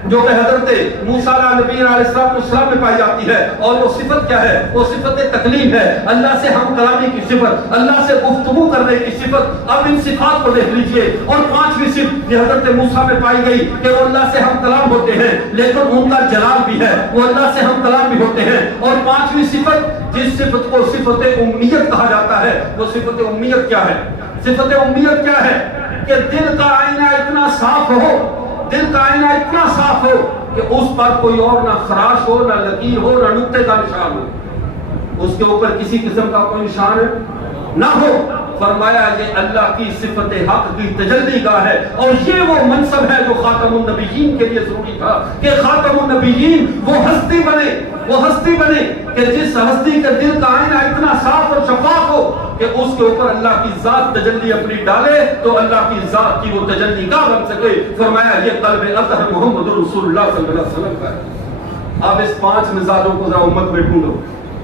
جو کہ حضرت موسیٰ نبی علیہ السلام میں پائی جاتی ہے. اور وہ صفت کیا ہے؟ وہ صفت تکلیم ہے، اللہ سے ہم کلامی کی صفت، اللہ سے گفتگو کرنے کی صفت. اب ان صفات کو دیکھ لیجئے. اور پانچویں صفت یہ حضرت موسیٰ میں پائی گئی کہ وہ اللہ سے ہم کلام ہوتے ہیں، لیکن ان کا جلال بھی ہے، وہ اللہ سے ہم کلام بھی ہوتے ہیں. اور پانچویں صفت جس صفت کو صفت امیت کہا جاتا ہے، وہ صفت امیت کیا ہے؟ صفت امیت کیا ہے؟ کہ دل کا آئینہ اتنا صاف ہو، دل کا آئینہ اتنا صاف ہو کہ اس پر کوئی اور نہ خراش ہو، نہ لکیر ہو، نہ نقطے کا نشان ہو، اس کے اوپر کسی قسم کا کوئی نشان نہ ہو. فرمایا یہ اللہ کی صفت حق کی تجلی گاہ ہے. اور یہ وہ منصب ہے جو خاتم النبیین کے لیے ضروری تھا کہ خاتم النبیین وہ ہستی بنے، وہ ہستی بنے کہ جس ہستی کے دل کا آئینہ اتنا صاف اور شفاف ہو کہ اس کے اوپر اللہ کی ذات تجلی اپنی ڈالے تو اللہ کی ذات کی وہ تجلی گاہ بن سکے. فرمایا یہ قلب اطہر محمد رسول اللہ صلی اللہ علیہ وسلم کا ہے. اب اس پانچ مزاجوں کو ذرا امت میں ڈھونڈو،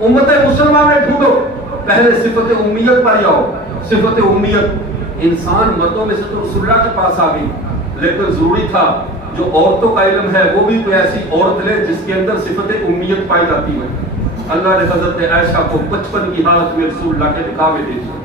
امت مسلمہ میں ڈھونڈو. پہلے صفت امیت پر آؤ. صفت امیت انسان مردوں میں سے تو رسول اللہ کے پاس آ گئی، لیکن ضروری تھا جو عورتوں کا علم ہے وہ بھی کوئی ایسی عورت لے جس کے اندر صفت امیت پائی جاتی ہے. اللہ نے حضرت عائشہ کو 55 کی حالت میں رسول اللہ کے نکاح میں دے دیا،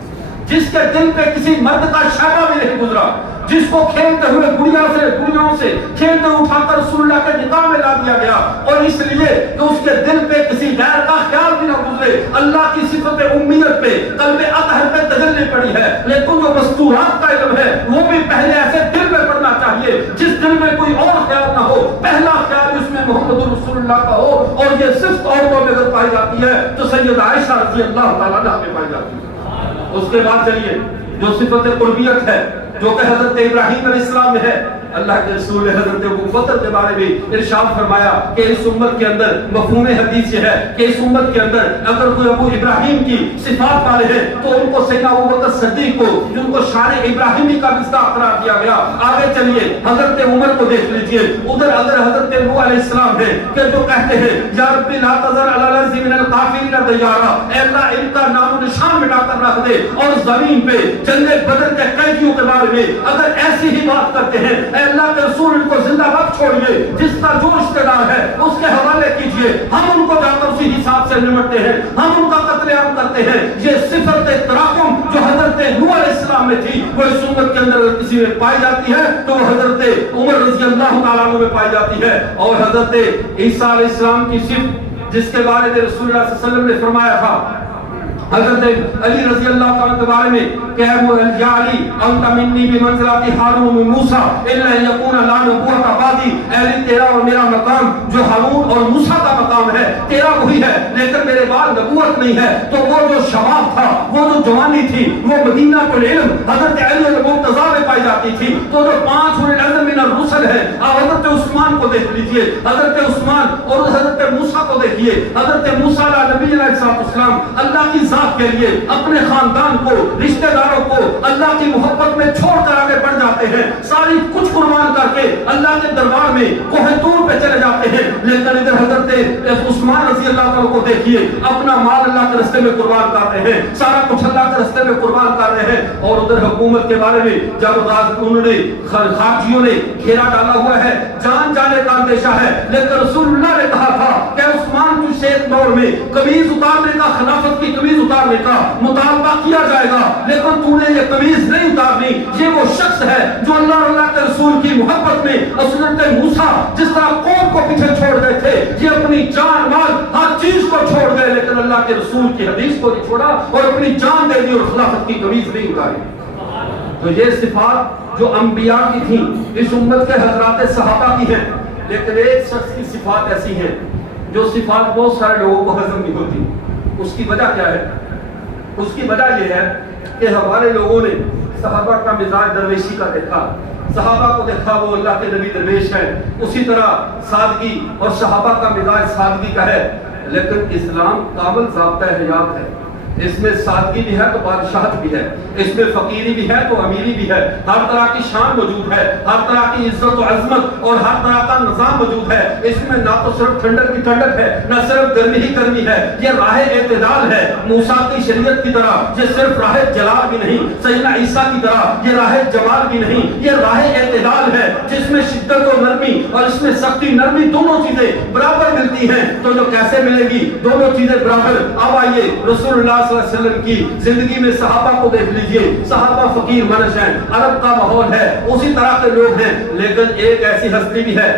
جس کے دل پہ کسی مرد کا شائبہ بھی نہیں گزرا، جس کو کھیلتے ہوئے گڑیوں سے کھیلتے اٹھا کر رسول اللہ کے نکاح میں لا دیا گیا. اور اس لیے کہ اس کے دل پہ کسی غیر کا خیال بھی نہ گزرے. اللہ کی صفت امیت پہ قلب اطہر پہ تجلی پڑی ہے. لیکن جو مستورات کا علم ہے وہ بھی پہلے ایسے دل میں پڑنا چاہیے جس دل میں کوئی اور خیال نہ ہو، پہلا خیال اس میں محمد رسول اللہ کا ہو. اور یہ صرف عورتوں میں اگر پائی جاتی ہے تو سید عائشہ رضی اللہ تعالیٰ عنہا میں پائی جاتی ہے. اس کے بعد چلیے جو صفت قربیت ہے جو کہ حضرت ابراہیم علیہ السلام میں ہے. اللہ کے رسول نے حضرت ابو بکر کے بارے میں ارشاد فرمایا کہ اس امت کے اندر مفہوم حدیث یہ ہے کہ اس امت کے اندر اگر کوئی ابو ابراہیم کی صفات والے ہیں تو ان کو سیدنا ابو بکر صدیق کو جن کو شان ابراہیمی کا مصداق قرار دیا گیا. آگے چلیے حضرت عمر کو دیکھ لیجئے. ادھر اگر حضرت نوح علیہ السلام ہے کہ جو کہتے ہیں یا رب لا تذر علی الارض من الکافرین دیارا، اے اللہ ان کا نام و نشان مٹا کر رکھ دے. اور زمین پہ جنگ بدر کے قیدیوں کے بارے میں اگر ایسی ہی بات کرتے ہیں اے اللہ کے رسول ان کو زندہ باد چھوڑیے، جس کا جو رشتہ دار ہے اس کے حوالے کیجئے، ہم ان کو جا کر اسی حساب سے نمٹتے ہیں، ہم ان کا قتل عام کرتے ہیں. یہ صفت تراکم جو حضرت نوح علیہ السلام میں تھی وہ اس امت کے اندر اگر کسی میں پائی جاتی ہے تو وہ حضرت عمر رضی اللہ تعالیٰ عنہ میں پائی جاتی ہے. اور حضرت عیسیٰ علیہ السلام کی صفت جس کے بارے میں رسول اللہ صلی اللہ علیہ وسلم نے فرمایا تھا حضرت علی رضی اللہ تعالیٰ کے بارے میں کہ یا علی انت منی بمنزلۃ ہارون و موسیٰ الا یکون لا نبوۃ بعدی. علی تیرا اور میرا مقام جو ہارون اور موسیٰ کا مقام ہے تیرا وہی ہے، لیکن میرے بعد نبوت نہیں ہے. تو وہ جو شباب تھا، وہ جو جوانی تھی، وہ مدینہ العلم حضرت علی المرتضیٰ میں پائی جاتی تھی. تو جو 5 اولو العزم من الرسل ہے حضرت عثمان کو دیکھ لیجئے، حضرت عثمان اور حضرت موسیٰ کو دیکھیے. حضرت موسیٰ نبی علیہ السلام اللہ کی کے لیے اپنے خاندان کو، رشتہ داروں کو اللہ کی محبت میں چھوڑ کر آگے بڑھ جاتے ہیں، ساری کچھ قربان کر کے اللہ کے دربار میں کوہ طور پہ چلے جاتے ہیں. لیکن ادھر حضرت عثمان رضی اللہ عنہ کو دیکھیے، اپنا مال اللہ کے راستے میں قربان کر رہے ہیں، سارا کچھ اللہ کے راستے میں قربان کر رہے ہیں. اور ادھر حکومت کے بارے میں جب انہوں نے خارجیوں نے گھیرا ڈالا ہوا ہے، جان جانے کا اندیشہ ہے، لیکن رسول اللہ نے کہا تھا کہ عثمان کی شیخ دور میں قمیض اتارنے کا، خلافت کی قمیض اتارنے کا مطالبہ کیا جائے گا، لیکن تو نے یہ قمیض نہیں اتارنی. یہ وہ شخص ہے جو اللہ اور اللہ کے رسول کی محبت میں حضرت موسیٰ جس طرح قوم کو پیچھے چھوڑ گئے تھے، یہ اپنی جان مال ہر چیز کو چھوڑ گئے، لیکن اللہ کے رسول کی حدیث کو نہیں چھوڑا اور اپنی جان دے دی اور خلافت کی قمیض نہیں اتاری. تو یہ صفات جو انبیاء کی تھیں اس امت کے حضرات صحابہ کی ہیں. لیکن ایک شخص کی صفات ایسی ہیں جو صفات بہت سارے لوگوں کو ہضم نہیں ہوتی. اس کی وجہ کیا ہے؟ اس کی وجہ یہ ہے کہ ہمارے لوگوں نے صحابہ کا مزاج درویشی کا دیکھا، صحابہ کو دیکھا وہ اللہ کے نبی درویش ہیں، اسی طرح سادگی اور صحابہ کا مزاج سادگی کا ہے. لیکن اسلام کامل ضابطہ حیات ہے. اس میں سادگی بھی ہے تو بادشاہت بھی ہے، اس میں فقیری بھی ہے تو امیری بھی ہے، ہر طرح کی شان موجود ہے، ہر طرح کی عزت و عظمت اور ہر طرح کا نظام موجود ہے۔ اس میں نہ تو صرف ٹھنڈک کی ٹھنڈک ہے، نہ صرف گرمی ہی گرمی ہے، یہ راہ اعتدال ہے۔ موسیٰ کی شریعت کی طرح یہ صرف راہ جلال بھی نہیں، سیدنا عیسیٰ کی طرح یہ راہ جمال بھی نہیں، یہ راہ اعتدال ہے جس میں شدت و نرمی اور اس میں سختی نرمی دونوں چیزیں برابر ملتی ہیں۔ تو جو کیسے ملے گی؟ دونوں چیزیں برابر۔ اب آئیے رسول اللہ صلی اللہ علیہ وسلم کی زندگی میں صحابہ کو دیکھ لیجئے، صحابہ فقیر منش ہیں، عرب کا ماحول ہے، اسی طرح کے لوگ ہیں، لیکن ایک ایسی ہستی بھی ہے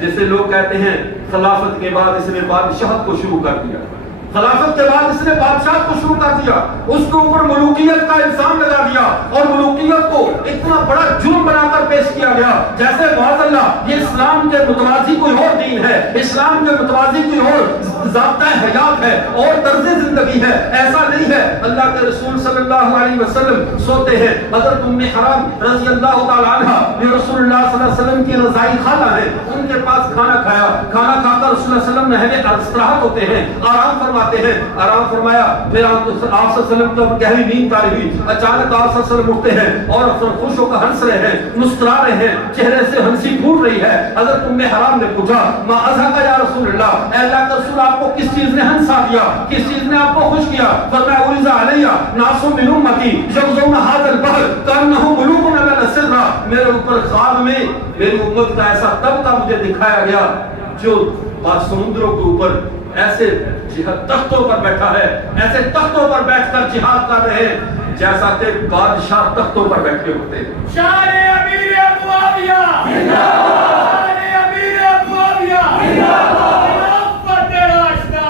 جسے لوگ کہتے ہیں خلافت کے بعد اس نے بادشاہت کو شروع کر دیا، خلافت کے بعد اس نے بادشاہت کو شروع کر دیا، اس کے اوپر ملوکیت کا الزام لگا دیا اور ملوکیت کو اتنا بڑا جرم بنا کر پیش کیا گیا جیسے معاذ اللہ یہ اسلام کے متوازی کوئی اور دین ہے، اسلام کے متوازی کوئی اور ضابطہ حیات ہے اور طرز زندگی ہے۔ ایسا نہیں ہے۔ اللہ کے رسول صلی اللہ علیہ وسلم سوتے ہیں، حضرت ام حرام رضی اللہ تعالی عنہ یہ رسول اللہ صلی اللہ علیہ وسلم کی رضائی خالہ ہیں، ان کے پاس کھانا کھایا، کھانا کھا کر رسول اللہ صلی اللہ علیہ وسلم استراحت ہوتے ہیں، آرام فرماتے ہیں، آرام فرمایا، پھر آپ صلی اللہ علیہ وسلم کو گہری نیند تاری ہوئی، اچانک آپ صلی اللہ علیہ وسلم اٹھتے ہیں اور خوش ہو کر ہنس رہے ہیں، مسکرا رہے ہیں، چہرے سے ہنسی پھوٹ رہی ہے۔ حضرت ام حرام نے پوچھا ما اضحک یا رسول اللہ، اے اللہ کے رسول آپ کو کس چیز نے ہنسا دیا، کس چیز نے آپ کو خوش کیا؟ فرمایا ارز علیہ ناس من امتی یغزون هذا البحر کانهم ملوک علی السرا، میرے اوپر خواب میں میری امت کا ایسا طبقہ مجھے دکھایا گیا جو سمندروں کے اوپر ایسے تختوں پر بیٹھا ہے، ایسے تختوں پر بیٹھ کر جہاد کر رہے ہیں جیسا کہ بادشاہ تختوں پر بیٹھے ہوتے ہیں۔ شان امیر معاویہ زندہ باد، شان امیر معاویہ زندہ باد، خلافت راشدہ۔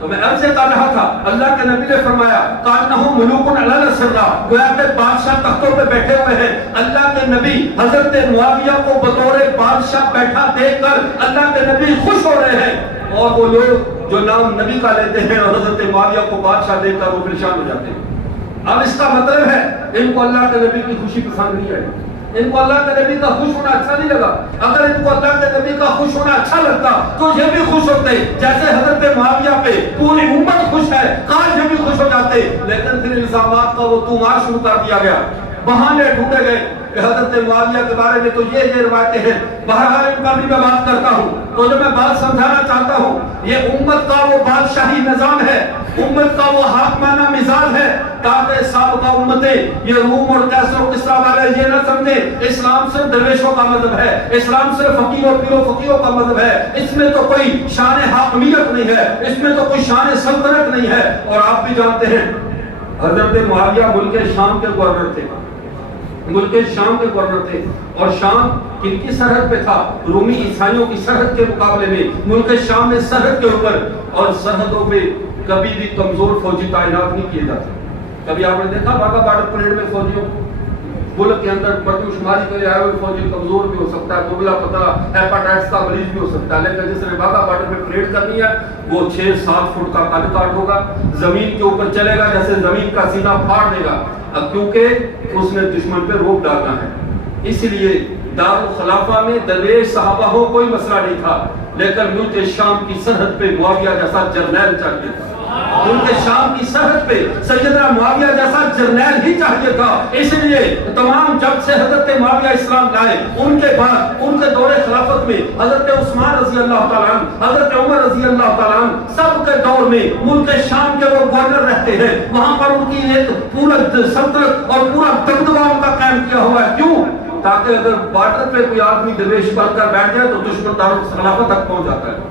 تو میں عرض کر رہا تھا اللہ کے نبی نے فرمایا کانہم ملوک علی السرا، گویا کہ بادشاہ تختوں پہ بیٹھے ہوئے ہیں۔ اللہ کے نبی حضرت معاویہ کو بطور بادشاہ بیٹھا دیکھ کر اللہ کے نبی خوش ہو رہے ہیں، اور وہ لوگ جو نام نبی کا لیتے ہیں اور حضرت معاویہ کو بادشاہ دیکھ کر وہ پریشان ہو جاتے ہیں۔ اب اس کا مطلب ہے ان کو اللہ کے نبی کی خوشی پسند نہیں آئی، ان کو اللہ کے نبی کا خوش ہونا اچھا نہیں لگا۔ اگر ان کو اللہ کے نبی کا خوش ہونا اچھا لگتا تو یہ بھی خوش ہوتے، جیسے حضرت معاویہ پہ پوری امت خوش ہے، کاش یہ بھی خوش ہو جاتے۔ لیکن پھر الزامات کا وہ تومار شروع کر دیا گیا، بہانے ڈھونڈے گئے کہ حضرت معاویہ کے بارے میں تو یہ روایتیں ہیں، بہرحال ان پر بھی میں بات کرتا ہوں۔ تو جو میں بات سمجھانا چاہتا ہوں، یہ امت کا وہ بادشاہی نظام ہے، امت کا وہ حاکمانہ مزاج ہے، تاکہ سابقہ امتیں یہ روم اور کیسر و کسرا والے یہ نہ سمجھیں اسلام صرف درویشوں کا مذہب ہے، اسلام صرف فقیروں پیروں فقیروں کا مذہب ہے، اس میں تو کوئی شان حاکمیت نہیں ہے، اس میں تو کوئی شان سلطنت نہیں ہے۔ اور آپ بھی جانتے ہیں حضرت معاویہ ملک شام کے گورنر تھے، ملک شام کے گورنر تھے، اور شام کن کی سرحد پہ تھا؟ رومی عیسائیوں کی سرحد کے مقابلے میں ملک شام میں سرحد کے اوپر، اور سرحدوں پہ کبھی بھی کمزور فوجی تعینات نہیں کیے جاتے۔ کبھی آپ نے دیکھا باغا بارڈر پریڈ میں فوجیوں ملک کے اندر مردم شماری کے لیے آئے ہوئے فوجی کمزور بھی ہو سکتا ہے، دبلا پتلا ہیپاٹائٹس کا مریض بھی ہو سکتا ہے، لیکن جس نے باغا بارڈر پہ پریڈ کرنی ہے وہ 6-7 فٹ کا قد کاٹ ہوگا، زمین کے اوپر چلے گا جیسے زمین کا سینہ پھاڑ دے گا، کیونکہ اس نے دشمن پہ روک ڈالنا ہے۔ اس لیے دارالخلافہ میں درویش صحابہ ہو کوئی مسئلہ نہیں تھا، لیکن ملک شام کی سرحد پہ معاویہ جیسا جرنیل چاہیے تھا، ملک شام کی سرحد پہ سیدنا معاویہ جیسا جرنیل ہی چاہیے تھا۔ اس لیے تمام جب سے حضرت معاویہ اسلام لائے ان کے بعد ان کے دور خلافت میں حضرت عثمان رضی اللہ تعالیٰ عنہ، حضرت عمر رضی اللہ تعالیٰ عنہ، سب کے دور میں ملک شام کے وہ گورنر رہتے ہیں، وہاں پر ان کی ایک پورا سلطنت اور پورا دبدبہ ان کا قائم کیا ہوا ہے۔ کیوں؟ تاکہ اگر بارڈر پہ کوئی آدمی درویش بن کر بیٹھ جائے تو دشمن دارالخلافہ تک پہنچ جاتا ہے،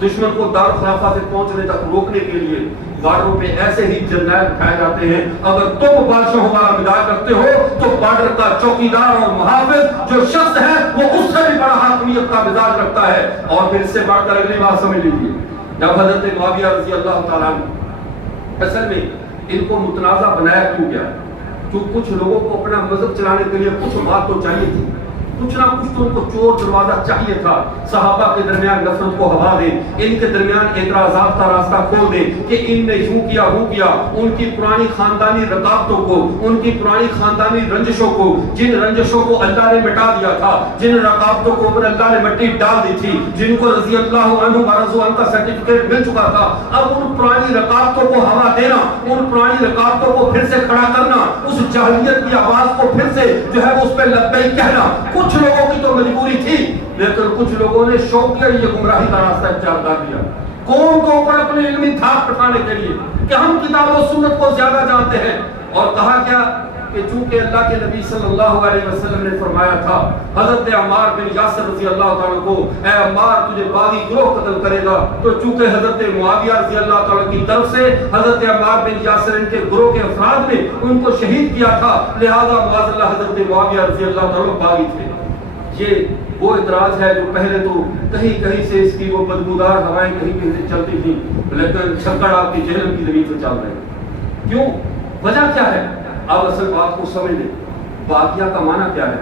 دشمن کو دارالخلافہ سے پہنچنے تک روکنے کے لیے بارڈروں پہ ایسے ہی جرنیل اٹھائے جاتے ہیں۔ اگر تم بادشاہوں کا مداح کرتے ہو تو بارڈر کا چوکیدار اور محافظ جو شخص ہے وہ اس سے بھی بڑا حاکمیت کا مزاج رکھتا ہے۔ اور پھر اس سے بڑھ کر اگلی بات سمجھ لیجیے، جب حضرت معاویہ رضی اللہ تعالیٰ عنہ اصل میں ان کو متنازع بنایا کیوں گیا؟ کیوں کچھ لوگوں کو اپنا مذہب چلانے کے لیے کچھ بات تو چاہیے تھی، کچھ نہ کچھ تو ان کو چور دروازہ چاہیے تھا، صحابہ کے درمیان نفرت کو ہوا دیں، ان کے درمیان اعتراضات کا راستہ کھول دیں کہ ان نے یوں کیا وہ کیا، ان کی پرانی خاندانی رکاوٹوں کو، ان کی پرانی خاندانی رنجشوں کو، جن رنجشوں کو اللہ نے مٹا دیا تھا، جن رکاوٹوں کو اللہ نے مٹی ڈال دی تھی، جن کو رضی اللہ عنہ ورضوا عنہ کا سرٹیفکیٹ مل چکا تھا، اب ان پرانی رکاوٹوں کو ہوا دینا، ان پرانی رکاوٹوں کو پھر سے کھڑا کرنا، اس جاہلیت کی آواز کو پھر سے جو ہے اس پہ لبیک کہنا، کچھ لوگوں کی تو مجبوری تھی، لیکن کچھ لوگوں نے شوق کیا یہ گمراہی کا راستہ اختیار کر لیا، قوم کو اوپر اپنے علمی دھاک پٹھانے کے لیے کہ ہم کتاب و سنت کو زیادہ جانتے ہیں۔ اور کہا کیا کہ چونکہ اللہ کے نبی صلی اللہ علیہ وسلم نے فرمایا تھا حضرت عمار بن یاسر رضی اللہ تعالیٰ کو، اے عمار تجھے باغی گروہ قتل کرے گا، تو چونکہ حضرت معاویہ رضی اللہ تعالیٰ کی طرف سے حضرت عمار بن یاسر ان کے گروہ کے افراد نے ان کو شہید کیا تھا، لہذا معاذ اللہ حضرت معاویہ رضی اللہ تعالیٰ باغی تھے۔ یہ وہ اعتراض ہے جو پہلے تو کہیں کہیں سے اس کی وہ بدبودار ہوائیں کہیں کہیں سے چلتی تھی، لیکن چھکڑ آپ کی جہنم کی زمین سے چل رہے ہیں۔ کیوں؟ وجہ کیا ہے؟ اب اصل بات کو سمجھ لیں، باغیہ کا معنی کیا ہے؟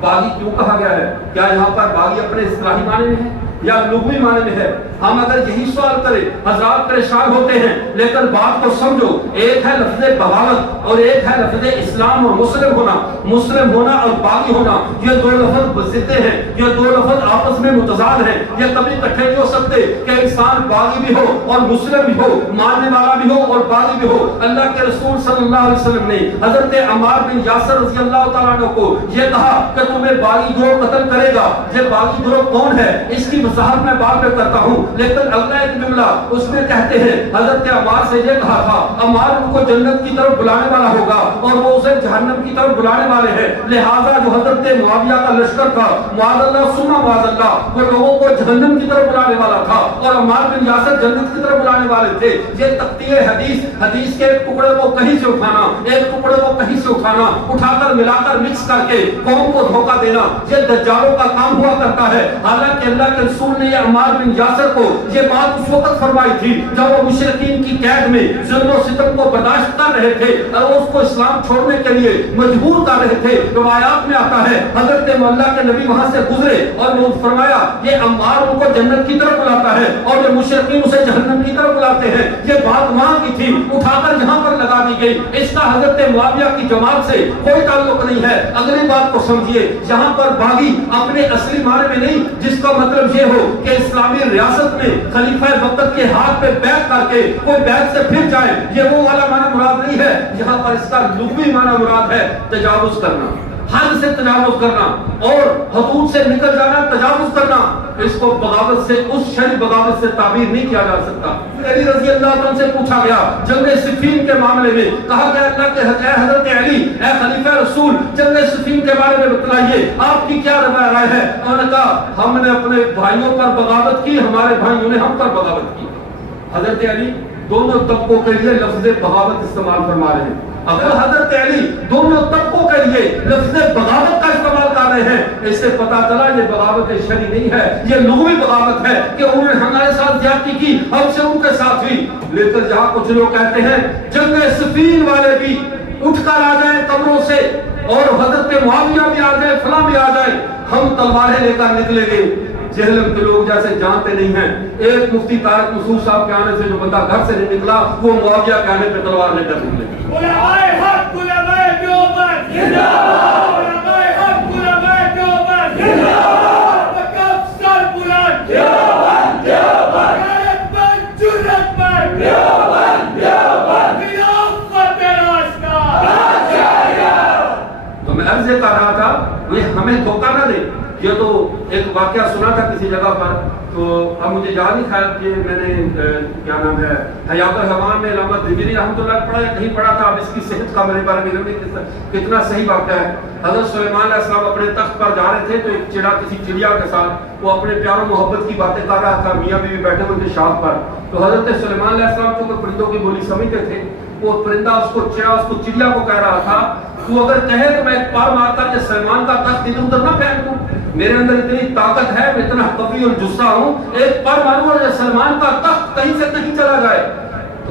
باغی کیوں کہا گیا ہے؟ کیا یہاں پر باغی اپنے اصطلاحی معنی میں ہے یا لغوی معنی میں ہے؟ ہم اگر یہی سوال کریں حضرات پریشان ہوتے ہیں، لیکن بات کو سمجھو، ایک ہے لفظ بغاوت اور ایک ہے لفظ اسلام اور مسلم ہونا۔ مسلم ہونا اور باغی ہونا یہ دو لفظ ضدیں ہیں، یہ دو لفظ آپس میں متضاد ہیں، یہ کبھی اکٹھے نہیں ہو سکتے کہ انسان باغی بھی ہو اور مسلم بھی ہو، ماننے والا بھی ہو اور باغی بھی ہو۔ اللہ کے رسول صلی اللہ علیہ وسلم نے حضرت عمار بن یاسر رضی اللہ تعالیٰ عنہ کو یہ کہا کہ تمہیں باغی گروہ قتل کرے گا۔ یہ باغی گروہ کون ہے اس کی وضاحت میں بعد میں کرتا ہوں، لیکن اگلا ایک جملہ اس میں کہتے ہیں حضرت عمار سے یہ کہا تھا عمار ان کو جنت کی طرف بلانے والا ہوگا اور وہ اسے جہنم کی طرف بلانے والے ہیں، لہٰذا جو حضرت معاویہ کا لشکر تھا معاذ اللہ ثم معاذ اللہ وہ لوگوں کو جہنم کی طرف بلانے والا تھا اور عمار بن یاسر جنت کی طرف بلانے والے تھے۔ یہ تقطیع حدیث کے ایک ٹکڑے کو کہیں سے اٹھانا، ایک ٹکڑے کو کہیں سے اٹھانا، اٹھا کر ملا کر مکس کر کے قوم کو دھوکہ دینا، یہ دجالوں کا کام ہوا کرتا ہے۔ حالانکہ اللہ کے رسول نے یہ عمار بن یاسر کو یہ بات اس وقت فرمائی تھی جب وہ مشرکین کی قید میں ظلم و ستم کو برداشت کر رہے تھے اور اس کو اسلام چھوڑنے کے لیے مجبور کر رہے تھے۔ روایات میں آتا ہے حضرت اللہ کے نبی وہاں سے گزرے اور وہ فرمایا یہ عمار ان کو جنت کی طرف بلاتا ہے اور جو مشرکین اسے جہنم کی طرف بلاتے ہیں۔ یہ بات وہاں کی تھی، اٹھا کر یہاں پر لگا دی گئی، اس کا حضرت معاویہ کی جماعت سے کوئی تعلق نہیں ہے۔ اگلی بات کو سمجھیے، یہاں پر باغی اپنے اصلی معنی میں نہیں جس کا مطلب یہ ہو کہ اسلامی ریاست میں خلیفہ وقت کے ہاتھ پہ بیعت کر کے کوئی بیعت سے پھر جائے، یہ وہ والا معنی مراد نہیں ہے۔ یہاں پر اس کا لغوی معنی مراد ہے تجاوز کرنا، حد سے تجاوز کرنا اور حدود سے نکل جانا، تجاوز کرنا۔ اس کو بغاوت سے، اس شرعی بغاوت سے تعبیر نہیں کیا جا سکتا۔ علی رضی اللہ عنہ سے پوچھا گیا جنگ صفین کے معاملے میں، کہا گیا اللہ کے حضرت علی اے خلیفہ رسول جنگ صفین کے بارے میں بتلائیے آپ کی کیا رائے ہے؟ انہوں نے کہا ہم نے اپنے بھائیوں پر بغاوت کی، ہمارے بھائیوں نے ہم پر بغاوت کی۔ حضرت علی دونوں طبقوں کے لیے لفظ بغاوت استعمال فرما رہے ہیں۔ اگر حضرت علی دونوں طبقوں کے لیے لفظ بغاوت کا استعمال کر رہے ہیں، اس سے پتا چلا یہ بغاوت شرعی نہیں ہے، یہ لغوی بغاوت ہے کہ انہوں نے ہمارے ساتھ زیادتی کی، ہم سے ان کے ساتھ ہوئی۔ لیکن جہاں کچھ لوگ کہتے ہیں جنگ صفین والے بھی اٹھ کر آ جائیں قبروں سے اور حضرت معاویہ بھی آ جائے، فلاں بھی آ جائے، ہم تلواریں لے کر نکلیں گے۔ جہلم کے لوگ جیسے جانتے نہیں ہیں، ایک مفتی طارق مسعود صاحب کے آنے سے جو بندہ گھر سے نہیں نکلا وہ معاویہ کے آنے پہ تلوار لے کر نکلے۔ علماء حق، علماء دیوبند زندہ باد، علماء حق، علماء دیوبند زندہ باد، وقف سر بلند دیوبند، دیوبند، غیرت مند، جرأت مند دیوبند، دیوبند، خلافت راستہ تو میں عرض کر رہا تھا یہ ہمیں دھوکہ نہ دے۔ یہ تو ایک واقعہ سنا تھا کسی جگہ پر، تو اب مجھے یاد نہیں خیال کہ میں نے کیا نام ہے حیات الحیوان میں علامہ دہلوی رحمۃ اللہ پڑھا یا نہیں پڑھا تھا، اب اس کی صحت کا میرے بارے میں کتنا صحیح واقعہ ہے۔ حضرت سلیمان علیہ السلام اپنے تخت پر جا رہے تھے تو ایک چڑا کسی چڑیا کے ساتھ وہ اپنے پیار و محبت کی باتیں کر رہا تھا، میاں بیوی بیٹھے ہوئے تھے شاخ پر۔ تو حضرت سلیمان علیہ السلام چونکہ پرندوں کی بولی سمجھتے تھے، وہ پرندہ اس کو چڑا اس کو چڑیا کو کہہ رہا تھا تو اگر کہے تو میں ایک پر مار کر سلیمان کا تخت ادھر ادھر نہ پھینک دوں، میرے اندر اتنی طاقت ہے، میں اتنا قوی اور جسا ہوں، ایک پر ماروں اور سلمان کا تخت کہیں سے کہیں چلا جائے۔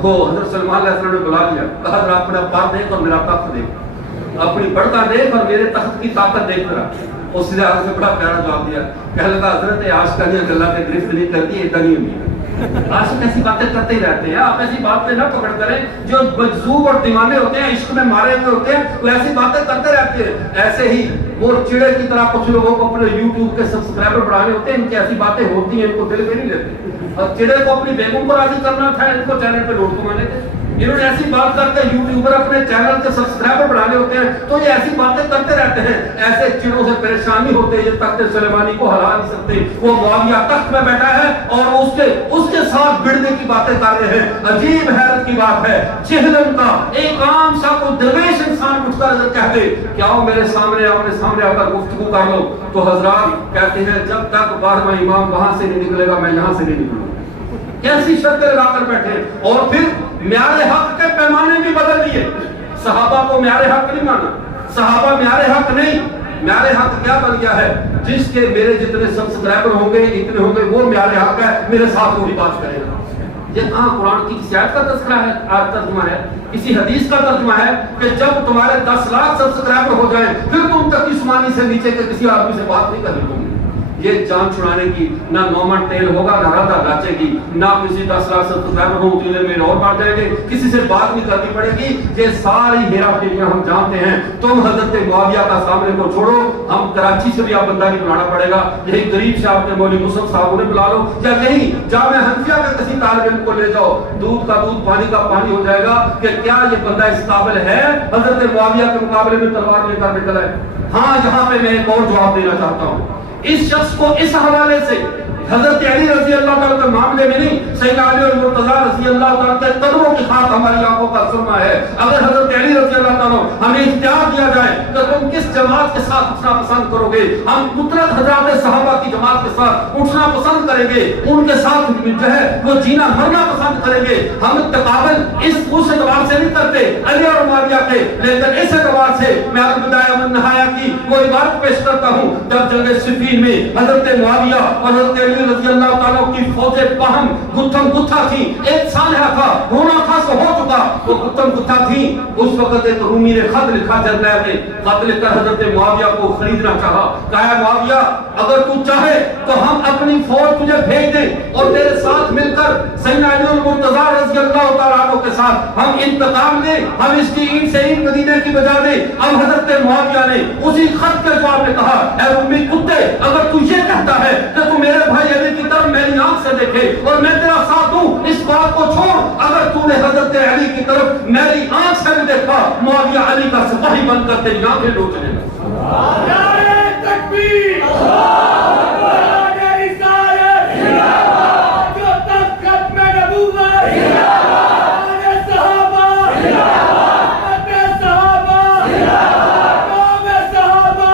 تو حضرت سلمان علیہ السلام نے بلا لیا، کہا ذرا اپنا پر دیکھ اور میرا تخت دیکھ۔ اپنی بڑھتا دیکھ اور میرے تخت کی طاقت دیکھ کر اس نے آگے سے بڑا پیارا جواب دیا، کہنے لگا حضرت آج کا نہیں اللہ نے گرفت نہیں کرتی، اتنا نہیں ہوئی عاشق ایسی باتیں کرتے ہی رہتے ہیں. آپ ایسی بات پہ نہ پکڑ کریں. جو مجذوب اور دیوانے ہوتے ہیں، عشق میں مارے ہوئے ہوتے ہیں، وہ ایسی باتیں کرتے رہتے ہیں. ایسے ہی وہ چڑے کی طرح کچھ لوگوں کو اپنے یوٹیوب کے سبسکرائبر بڑھانے ہوتے ہیں، ان کی ایسی باتیں ہوتی ہیں، ان کو دل پہ نہیں لیتے. اور چڑے کو اپنی بیگم کو راضی کرنا تھا، ان کو چینل پہ لوٹ کمانے تھے. انہوں نے ایسی بات کرتے یوٹیوبر اپنے چینل کے سبسکرائبر بڑھانے ہوتے ہیں، تو یہ ایسی باتیں کرتے رہتے ہیں. ایسے چڑوں سے پریشان نہیں ہوتے، یہ تخت سلیمانی کو ہلا نہیں سکتے. وہ معاویہ تخت میں بیٹھا ہے اور اس کے ساتھ بڑھنے کی باتیں کر رہے ہیں. عجیب حیرت کی بات ہے، جہلم کا ایک عام سا کوئی درویش انسان اٹھ کر کہہ دے کہ آؤ میرے سامنے آ کر گفتگو کر لو، تو حضرات کہتے ہیں جب تک 12واں امام وہاں سے نہیں نکلے گا میں یہاں سے نہیں نکلوں گا. کیسی شرطیں لگا کر بیٹھے. اور پھر معیار حق کے پیمانے بھی بدل دیے. صحابہ کو معیار حق نہیں مانا، صحابہ معیار حق نہیں. معیار حق کیا بن گیا ہے؟ جس کے میرے جتنے سبسکرائبر ہوں گے اتنے ہوں گے وہ معیار حق ہے، میرے ساتھ وہی بات کرے گا. یہ کہاں قرآن کی کسی آیت کا تذکرہ ہے، ترجمہ ہے، کسی حدیث کا ترجمہ ہے کہ جب تمہارے 10 لاکھ سبسکرائبر ہو جائیں پھر تم تک عثمانی سے نیچے کے کسی آدمی سے بات نہیں کرنی ہوگی. یہ جان چھڑانے کی نہ نومن ٹیل ہوگا، نہ رادہ گاچے کی، نہ کسی 10 لاکھ سبسکرائبر ہوں اتنے میں اور بڑھ جائیں گے، کسی سے بات نہیں کرنی پڑے گی. یہ ساری ہیرا پھیریاں ہم جانتے ہیں. تم حضرت معاویہ کا سامنے کو چھوڑو، ہم کراچی سے بھی آپ بندہ نہیں بلانا پڑے گا. یہی غریب سے آپ کے مولوی مصعب صاحب انہیں بلا لو، یا یہی جامعہ حنفیہ کے کسی طالب علم کو لے جاؤ، دودھ کا دودھ پانی کا پانی ہو جائے گا کہ کیا یہ بندہ اس قابل ہے حضرت معاویہ کے مقابلے میں تلوار لے کر نکلا ہے. ہاں یہاں پہ میں ایک اور جواب دینا چاہتا ہوں. اس شخص کو اس حوالے سے حضرت علی رضی اللہ تعالیٰ کے معاملے میں نہیں، سیدنا علی اور مرتضیٰ رضی اللہ تعالیٰ کے قدموں کی خاک ہماری آنکھوں کا سرما ہے. اگر حضرت علی رضی اللہ تعالیٰ ہمیں اختیار دیا جائے تو تم کس جماعت کے ساتھ اٹھنا پسند کرو گے؟ ہم مطلق حضرات صحابہ کی جماعت کے ساتھ اٹھنا پسند کریں گے، ان کے ساتھ جو ہے وہ جینا مرنا پسند کریں گے. ہم تقابل اس اعتبار سے نہیں کرتے علی اور معاویہ کے، لیکن اس اعتبار سے میں البدایہ والنہایہ کی وہ عبارت پیش کرتا ہوں. جب جنگ صفین میں حضرت معاویہ اور حضرت علی رضی اللہ تعالیٰ کی فوجیں باہم گتھم گتھا تھی، ایک سانحہ تھا، ہونا تھا سو ہو چکا، وہ گتھم گتھا تھی. اس وقت ایک رومی نے خط لکھا، جرنیل نے خط لکھ کر حضرت معاویہ کو خریدنا چاہا. کہا معاویہ اگر تو چاہے تو ہم اپنی فوج تجھے بھیج دیں اور تیرے ساتھ مل کر سیدنا علی المرتضیٰ رضی اللہ تعالیٰ عنہ کے ساتھ ہم انتقام لیں، ہم اس کی اینٹ سے اینٹ مدینے کی بجا دیں. اب حضرت معاویہ نے اسی خط کے جواب میں کہا اے رومی کتے، اگر تو یہ کہتا ہے کہ تو میرے بھائی علی کی طرف میری آنکھ سے دیکھے اور میں تیرا ساتھ دوں، اس بات کو چھوڑ. اگر تو نے حضرت علی کی طرف میری آنکھ سے بھی دیکھا، معاویہ علی کا سپاہی بن کر تیری آنکھیں لوچنے گا. نعرہ تکبیر، نعرہ رسالت، جو تک ختم نبوت، نعرہ صحابہ، امت صحابہ، قوم صحابہ،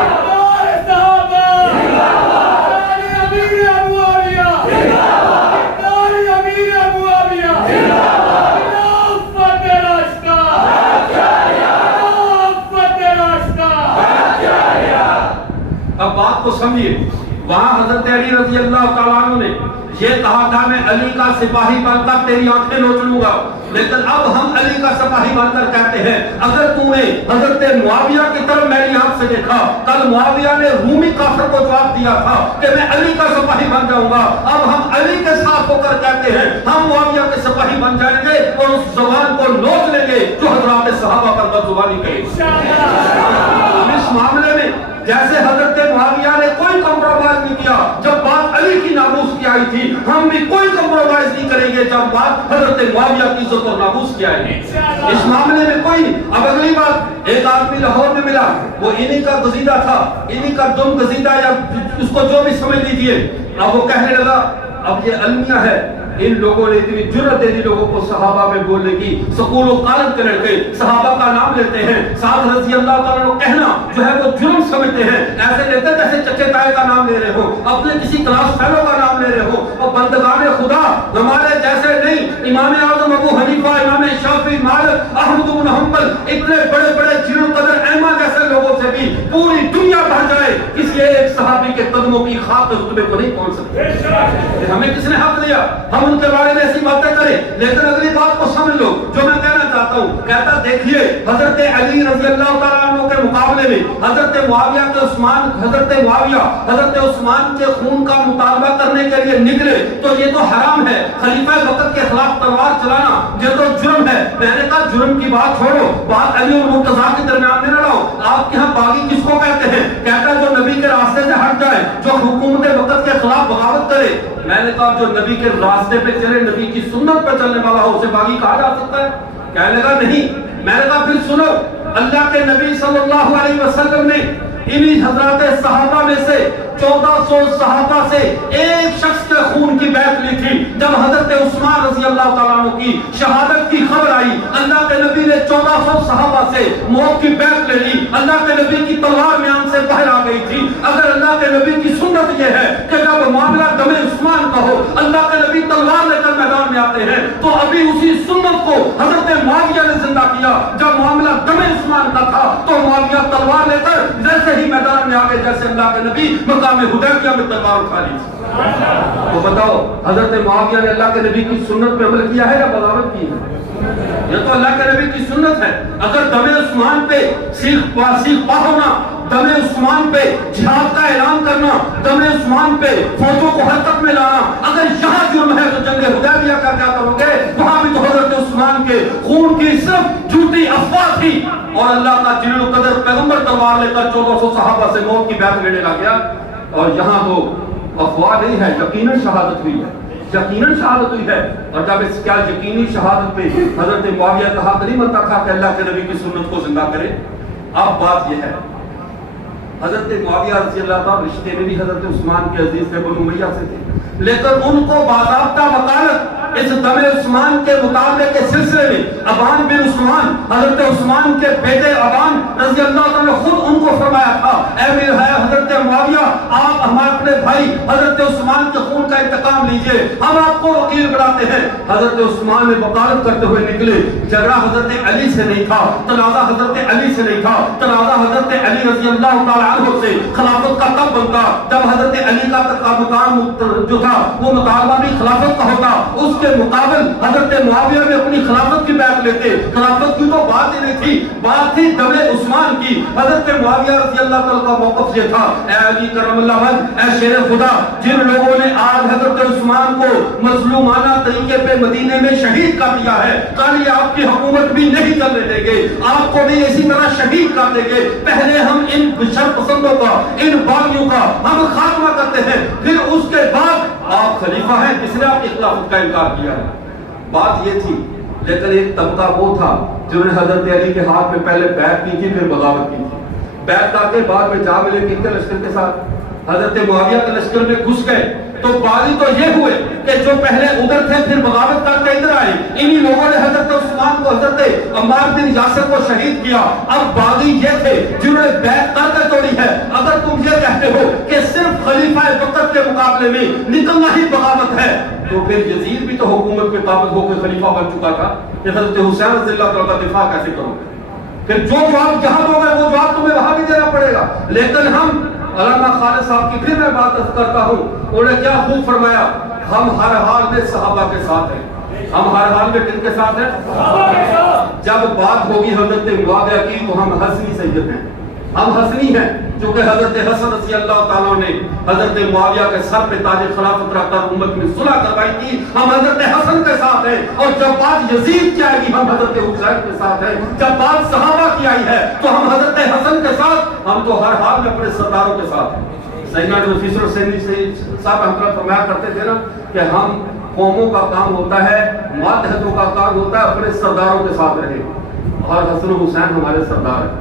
اقدار صحابہ، اقدار امیر معاویہ، اقدار امیر معاویہ، خلافت راشدہ، خلافت راشدہ. اب بات کو سمجھیے. وہاں حضرت علی رضی اللہ تعالیٰ عنہ نے یہ کہا تھا میں علی کا سپاہی بن کر تیری آنکھیں نوچ لوں گا، لیکن اب ہم علی کا سپاہی بن کر کہتے ہیں اگر تو نے حضرت معاویہ کی طرف میری آنکھ سے دیکھا. کل معاویہ نے رومی کافر کو جواب دیا تھا کہ میں علی کا سپاہی بن جاؤں گا. اب ہم علی کے ساتھ ہو کر کہتے ہیں ہم معاویہ کے سپاہی بن جائیں گے اور اس زبان کو نوچ لیں گے جو حضرات صحابہ پر بدزبانی کہی. ہم اس معاملے میں جیسے حضرت معاویہ نے کوئی کمپرومائز نہیں کیا جب بات علی کی ناموس کی آئی تھی، ہم بھی کوئی کمپرومائز نہیں کریں گے جب بات حضرت معاویہ کی عزت اور ناموس کی آئے گی. اس معاملے میں کوئی نہیں. اب اگلی بات، ایک آدمی لاہور میں ملا، وہ انہی کا گزیدہ تھا، انہی کا دم گزیدہ یا اس کو جو بھی سمجھ لیجیے. اب وہ کہنے لگا اب یہ المیہ ہے. ان لوگوں نے اتنی جرأت دے دی لوگوں کو صحابہ میں بولنے کی. سکول و کالج کے لڑکے صحابہ کا نام لیتے ہیں، سعد رضی اللہ تعالیٰ کو کہنا جو ہے وہ جرم سمجھتے ہیں. ایسے لیتے جیسے چچے تائے کا نام لے رہے ہو، اپنے کسی کلاس فیلو کا نام لے رہے ہو. اور بندگان خدا ہمارے جیسے نہیں. امام اعظم ابو حنیفہ، امام شافعی، مالک، احمد بن حنبل، اتنے بڑے بڑے جلیل قدر ائمہ جیسے لوگوں سے بھی پوری دنیا بڑھ جائے کسی ایک صحابی کے قدموں کی خاک رتبے کو نہیں پہنچ سکتے. ہمیں کس نے حق دیا ہم ان کے بارے میں ایسی باتیں کریں؟ لیکن اگلی بات کو سمجھ لو جو میں کہنا چاہتا چاہتا ہوں. کہتا دیکھیے حضرت علی رضی اللہ تعالیٰ عنہ کے مقابلے میں حضرت معاویہ حضرت عثمان کے خون کا مطالبہ کرنے کے لیے نکلے تو یہ تو حرام ہے. خلیفہ وقت کے خلاف تلوار چلانا یہ تو جرم ہے. میں نے کہا جرم کی بات چھوڑو, بات علی اور مرتضیٰ کے درمیان میں نہ لاؤ. آپ کے یہاں باغی کس کو کہتے ہیں؟ کہتا ہے جو نبی کے راستے سے ہٹ جائے, جو حکومت وقت کے خلاف بغاوت کرے. میں نے کہا جو نبی کے راستے پہ چلے, نبی کی سنت پہ چلنے والا ہو, اسے باغی کہا جا سکتا ہے؟ کہنے لگا نہیں. میں نے کہا پھر سنو, اللہ کے نبی صلی اللہ علیہ وسلم نے انہی حضرات صحابہ میں سے 1400 صحابہ سے ایک شخص کے خون کی بیعت لی تھی. جب حضرت عثمان رضی اللہ تعالیٰ عنہ کی شہادت کی خبر آئی, اللہ کے نبی نے 1400 صحابہ سے موت کی بیعت لے لی. اللہ کے نبی کی تلوار میان سے باہر آ گئی تھی. اگر اللہ کے نبی کی سنت یہ ہے کہ جب معاملہ دم عثمان کا ہو, اللہ کے نبی تلوار لے کر میدان میں آتے ہیں, تو ابھی اسی سنت کو حضرت معاویہ نے زندہ کیا. جب معاملہ دم عثمان کا تھا تو معاویہ تلوار لے کر جیسے ہی میدان میں آ گئے جیسے اللہ کے نبی مقام حدیبیہ میں تلوار اٹھا لی. تو بتاؤ حضرت معاویہ نے اللہ کے نبی کی سنت پہ عمل کیا ہے یا بغاوت کی ہے؟ یہ تو اللہ کے نبی کی سنت ہے. اگر دم عثمان پہ سیخ پا ہونا, دم عثمان پہ جہاد کا اعلان کرنا, دم عثمان پہ فوجوں کو حرکت میں لانا, اگر یہاں جرم ہے تو جنگ حدیبیہ کا کیا کرو گے؟ وہاں بھی تو حضرت عثمان کے خون کی صرف جھوٹی افواہ تھی, اور اللہ کا جلیل القدر پیغمبر تلوار لے کر 1400 صحابہ سے موت کی بیعت لینے لگ گیا. اور یہاں تو افواہ نہیں ہے, یقیناً شہادت ہوئی ہے, یقیناً شہادت ہوئی ہے. اور جب اس کیا یقینی شہادت پہ حضرت معاویہ کا حق نہیں بنتا تھا کہ اللہ کے نبی کی سنت کو زندہ کرے؟ اب بات یہ ہے, حضرت معاویہ رضی اللہ تعالیٰ رشتے میں بھی حضرت عثمان کے عزیز سے بنو امیہ سے تھے, لیکن ان کو باضابطہ وکالت اس دم عثمان کے مطالبے کے سلسلے میں ابان بن عثمان, حضرت عثمان کے بیٹے ابان رضی اللہ تعالیٰ نے خود ان کو فرمایا تھا, اے میرے حضرت معاویہ, آپ ہمارے اپنے بھائی حضرت عثمان کے خون کا انتقام لیجئے, ہم آپ کو وکیل بناتے ہیں. حضرت عثمان نے وکالت کرتے ہوئے نکلے. جھگڑا حضرت علی سے نہیں تھا, تنازع حضرت علی سے نہیں تھا, تنازع حضرت علی رضی اللہ تعالیٰ عنہ سے. خلافت کا تب بنتا جب حضرت علی کا مقام جو تھا وہ مطالبہ بھی خلافت کا ہوتا. اس کے مقابل حضرت معاویہ میں اپنی خلافت کی بیعت لیتے. خلافت کی تو بات ہی نہیں تھی, بات تھی دم عثمان کی. حضرت معاویہ رضی اللہ تعالیٰ کا موقف یہ تھا, اے علی کرم اللہ وجہ, اے شیر خدا, جن لوگوں نے آج حضرت عثمان کو مظلومانہ طریقے پہ مدینے میں شہید کر دیا ہے, کل یہ آپ کی حکومت بھی نہیں چلنے دیں گے, آپ کو بھی اسی طرح شہید کر دیں گے. پہلے ہم ان شر پسندوں کا, ان باغیوں کا ہم خاتمہ کرتے ہیں, پھر اس کے بعد آپ خلیفہ ہیں جس نے آپ کی خلافت کا انکار کیا ہے. بات یہ تھی. لیکن ایک طبقہ وہ تھا جنہوں نے حضرت علی کے ہاتھ میں پہلے بیعت کی تھی, پھر بغاوت کی تھی. بیعت کر کے بعد میں جا ملے کن کے لشکر کے ساتھ, حضرت معاویہ کے لشکر میں گھس گئے. تو باغی تو یہ ہوئے کہ جو پہلے ادھر تھے پھر بغاوت کر کے ادھر آئے. انہی لوگوں نے حضرت عثمان کو, حضرت عمار بن یاسر کو شہید کیا. اب باغی یہ تھے جنہوں نے بیعت کر کے توڑی ہے. اگر تم یہ کہتے ہو کہ صرف خلیفہ وقت کے مقابلے میں نکلنا ہی بغاوت ہے, تو پھر یزید بھی تو حکومت میں قابض ہو کے خلیفہ بن چکا تھا. کہ حضرت حسین رضی اللہ تعالیٰ کا دفاع کیسے کرو گے؟ پھر جو جواب جہاں دو گے وہ جواب تمہیں وہاں بھی دینا پڑے گا. لیکن ہم علامہ خالد صاحب کی پھر میں بات کرتا ہوں, انہوں نے کیا خوب فرمایا, ہم ہر حال میں صحابہ کے ساتھ ہیں. ہم ہر حال میں کن کے ساتھ ہیں؟ جب بات ہوگی حضرت معاویہ کی تو ہم حسنی سید ہیں, ہم حسنی ہیں, چونکہ حضرت حسن رضی اللہ تعالیٰ نے حضرت معاویہ کے سر پہ تاج خلافت رکھ کر امت میں صلح کروائی تھی. ہم حضرت حسن کے ساتھ ہیں. اور جب بات یزید کی آئے گی ہم حضرت حسین کے ساتھ ہیں. جب بات صحابہ کی آئی ہے تو ہم حضرت حسن کے ساتھ, ہم تو ہر حال میں اپنے سرداروں کے ساتھ ہیں. سیدنا جو فیصل حسین صاحب ہم فرمایا کرتے تھے نا کہ ہم قوموں کا کام ہوتا ہے, ماتحتوں کا کام ہوتا ہے اپنے سرداروں کے ساتھ رہے. اور حسن و حسین ہمارے سردار ہیں.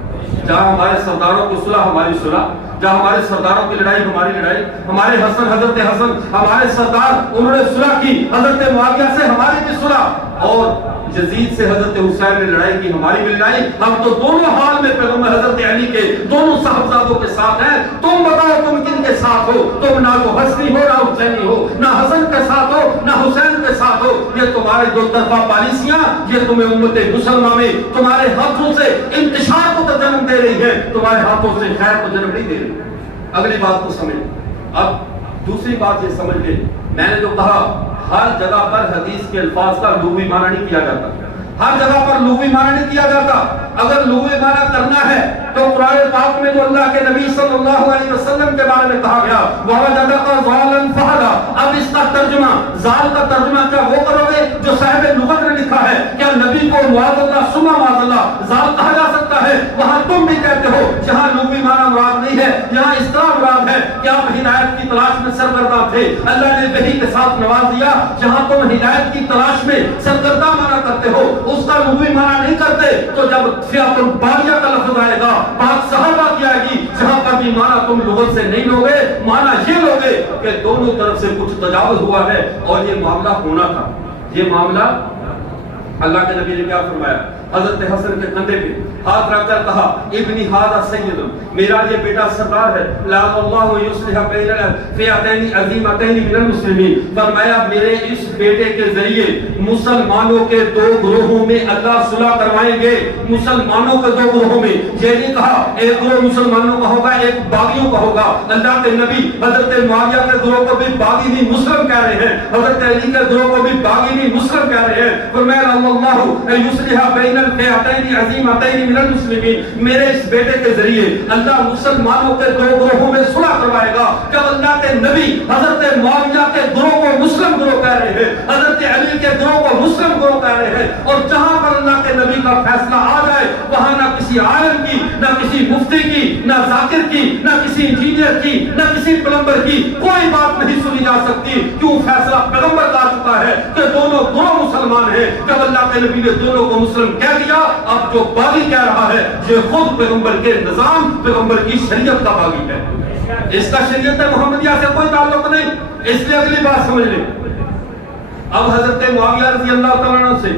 جہاں ہمارے سرداروں کی صلح ہماری صلح, جہاں ہمارے سرداروں کی لڑائی ہماری لڑائی. ہمارے حسن, حضرت حسن ہمارے سردار, انہوں نے صلح کی حضرت معاویہ سے, ہماری بھی صلح. اور یزید سے حضرت حسین نے لڑائی کی, ہماری بھی لڑائی. ہم تو دونوں حال میں پیغمبر حضرت علی کے دونوں صاحبزادوں کے ساتھ ہیں. تم بتاؤ تم کن کے ساتھ ہو؟ تم نہ تو حسنی ہو نہ حسینی ہو, نہ حسن کے ساتھ ہو نہ حسین کے ساتھ ہو. یہ تمہارے دو طرفہ پالیسیاں یہ تمہیں امت مسلمہ میں تمہارے ہاتھوں سے انتشار کو تو جنم دے رہی ہے, تمہارے ہاتھوں سے خیر کو جنم نہیں دے رہی. اگلی بات کو سمجھ. اب دوسری بات یہ سمجھ لیں, میں نے جو کہا ہر جگہ پر حدیث کے الفاظ کا لغوی معنی نہیں کیا جاتا. ہر جگہ پر لغوی معنی نہیں کیا جاتا. اگر لغوی معنی کرنا ہے تو قرآن پاک میں جو اللہ کے نبی صلی اللہ علیہ وسلم کے بارے میں کہا گیا وَوَجَدَكَ ضَالًا فَهَدَىٰ، اب اس کا ترجمہ ضال کا ترجمہ کیا وہ کرو گے جو صاحب لغت نے لکھا ہے؟ کیا نبی کو معاذ اللہ ثم معاذ اللہ ضال کہا جا سکتا ہے؟ وہاں تم بھی کہتے ہو جہاں لغوی معنی مراد نہیں ہے، یہاں اس طرح مراد ہے کہ آپ ہدایت کی تلاش میں سرگردہ تھے، اللہ نے وحی کے ساتھ نواز دیا. جہاں تم ہدایت کی تلاش میں سرگردہ معنی کرتے ہو اس کا لغوی معنی نہیں کرتے، تو جب فئۃ باغیہ کا لفظ آئے گا بات صحابہ کی آئے گی، جہاں پر بھی معنی تم لغت سے نہیں لوگے، معنی یہ لوگے کہ دونوں طرف سے کچھ تجاوز ہوا ہے اور یہ معاملہ ہونا تھا. یہ معاملہ اللہ کے نبی نے کیا فرمایا؟ حضرت حسن کے کندھے پہ ہاتھ رکھ کر کہا ابنی ھذا سید، میرا یہ بیٹا سردار ہے، لعل اللہ یصلح بین فئتین عظیمتین من المسلمین. فرمایا میرے اس بیٹے کے ذریعے مسلمانوں کے دو گروہوں میں اللہ صلح کروائیں گے. مسلمانوں کے دو گروہوں میں، یہ نہیں کہا ایک گروہ مسلمانوں کا ہوگا ایک باغیوں کا ہوگا. اللہ کے نبی حضرت معاویہ کے گروہ کو بھی باغی نہیں مسلم کہہ رہے ہیں، حضرت علی کے گروہ کو بھی باغی نہیں مسلم کہہ رہے ہیں. فرمایا اللہ یصلح بین الفئتین عظیمتین من المسلمین، میرے اس بیٹے کے ذریعے اللہ مسلمانوں کے دو گروہوں میں صلح کروائے گا. جب اللہ کے نبی حضرت معاویہ کے گروہ کو مسلم گروہ کہہ رہے ہیں، حضرت علی کے گروہ کو مسلم گروہ کہہ رہے ہیں، اور جہاں پر اللہ کے نبی کا فیصلہ آ جائے وہاں نہ کسی عالم کی، نہ کسی مفتی کی، نہ ذاکر کی، نہ کسی انجینئر کی، نہ کسی پلمبر کی کوئی بات نہیں سنی جا سکتی. کیوں؟ فیصلہ پیغمبر لا چکا ہے کہ دونوں گروہ مسلمان ہیں. جب اللہ کے نبی نے دونوں کو مسلم کہہ دیا، اب جو باغی کہہ رہا ہے یہ خود پیغمبر کے نظام، پیغمبر کی شریعت کا باغی ہے. اس کا شریعت محمدیہ سے کوئی تعلق نہیں. اس لیے اگلی بات سمجھ لیں. اب حضرت معاویہ رضی اللہ تعالیٰ عنہ سے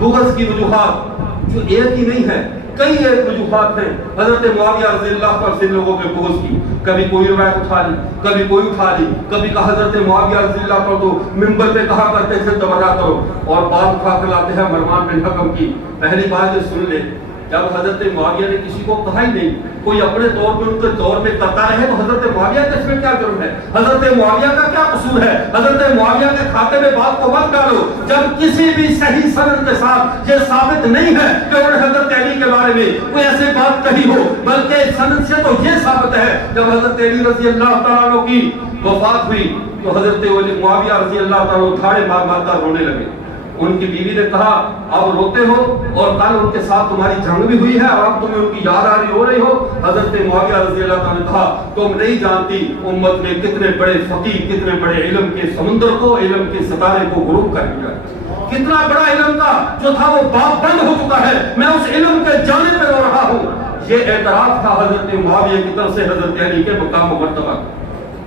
بغض کی وجوہات جو ایک ہی نہیں ہے، کئی ایک وجوہات ہیں حضرت معاویہ رضی اللہ تعالیٰ سے لوگوں کے بغض کی. کبھی کوئی روایت اٹھا لی، کبھی کوئی اٹھا لی. کبھی کہا حضرت معاویہ رضی اللہ تعالیٰ تو منبر پہ کہا کرتے تھے تبرہ کرو، اور بات اٹھا کر لاتے ہیں مروان بن حکم کی. پہلی بات یہ سن لے، جب حضرت معاویہ نے کسی کو کہا ہی نہیں، کوئی اپنے طور پہ ان کے دور میں کرتا رہے تو حضرت معاویہ کا اس میں کیا جرم ہے؟ حضرت معاویہ کا کیا قصور ہے؟ حضرت معاویہ کے کھاتے میں بات کو مت ڈالو جب کسی بھی صحیح سند کے ساتھ یہ ثابت نہیں ہے کہ انہوں نے حضرت علی کے بارے میں کوئی ایسی بات کہی ہو، بلکہ سند سے تو یہ ثابت ہے جب حضرت علی رضی اللہ تعالیٰ عنہ کی وفات ہوئی تو حضرت معاویہ رضی اللہ تعالیٰ عنہ دھاڑے مار مار کر رونے لگے. ان کی بیوی نے کہا اب روتے ہو اور کل ان کے ساتھ تمہاری جنگ بھی ہوئی ہے اور اب تمہیں ان کی یاد آ رہی ہو رہی ہو. حضرت معاویہ رضی اللہ تعالیٰ نے کہا تم نہیں جانتی امت نے کتنے بڑے فقیہ، کتنے بڑے علم کے سمندر کو، علم کے ستارے کو غروب کر دیا. کتنا بڑا علم کا جو تھا وہ باب بند ہو چکا ہے، میں اس علم کے جانے پہ رو رہا ہوں. یہ اعتراف تھا حضرت معاویہ کی طرف سے حضرت علی کے مقام و مرتبہ.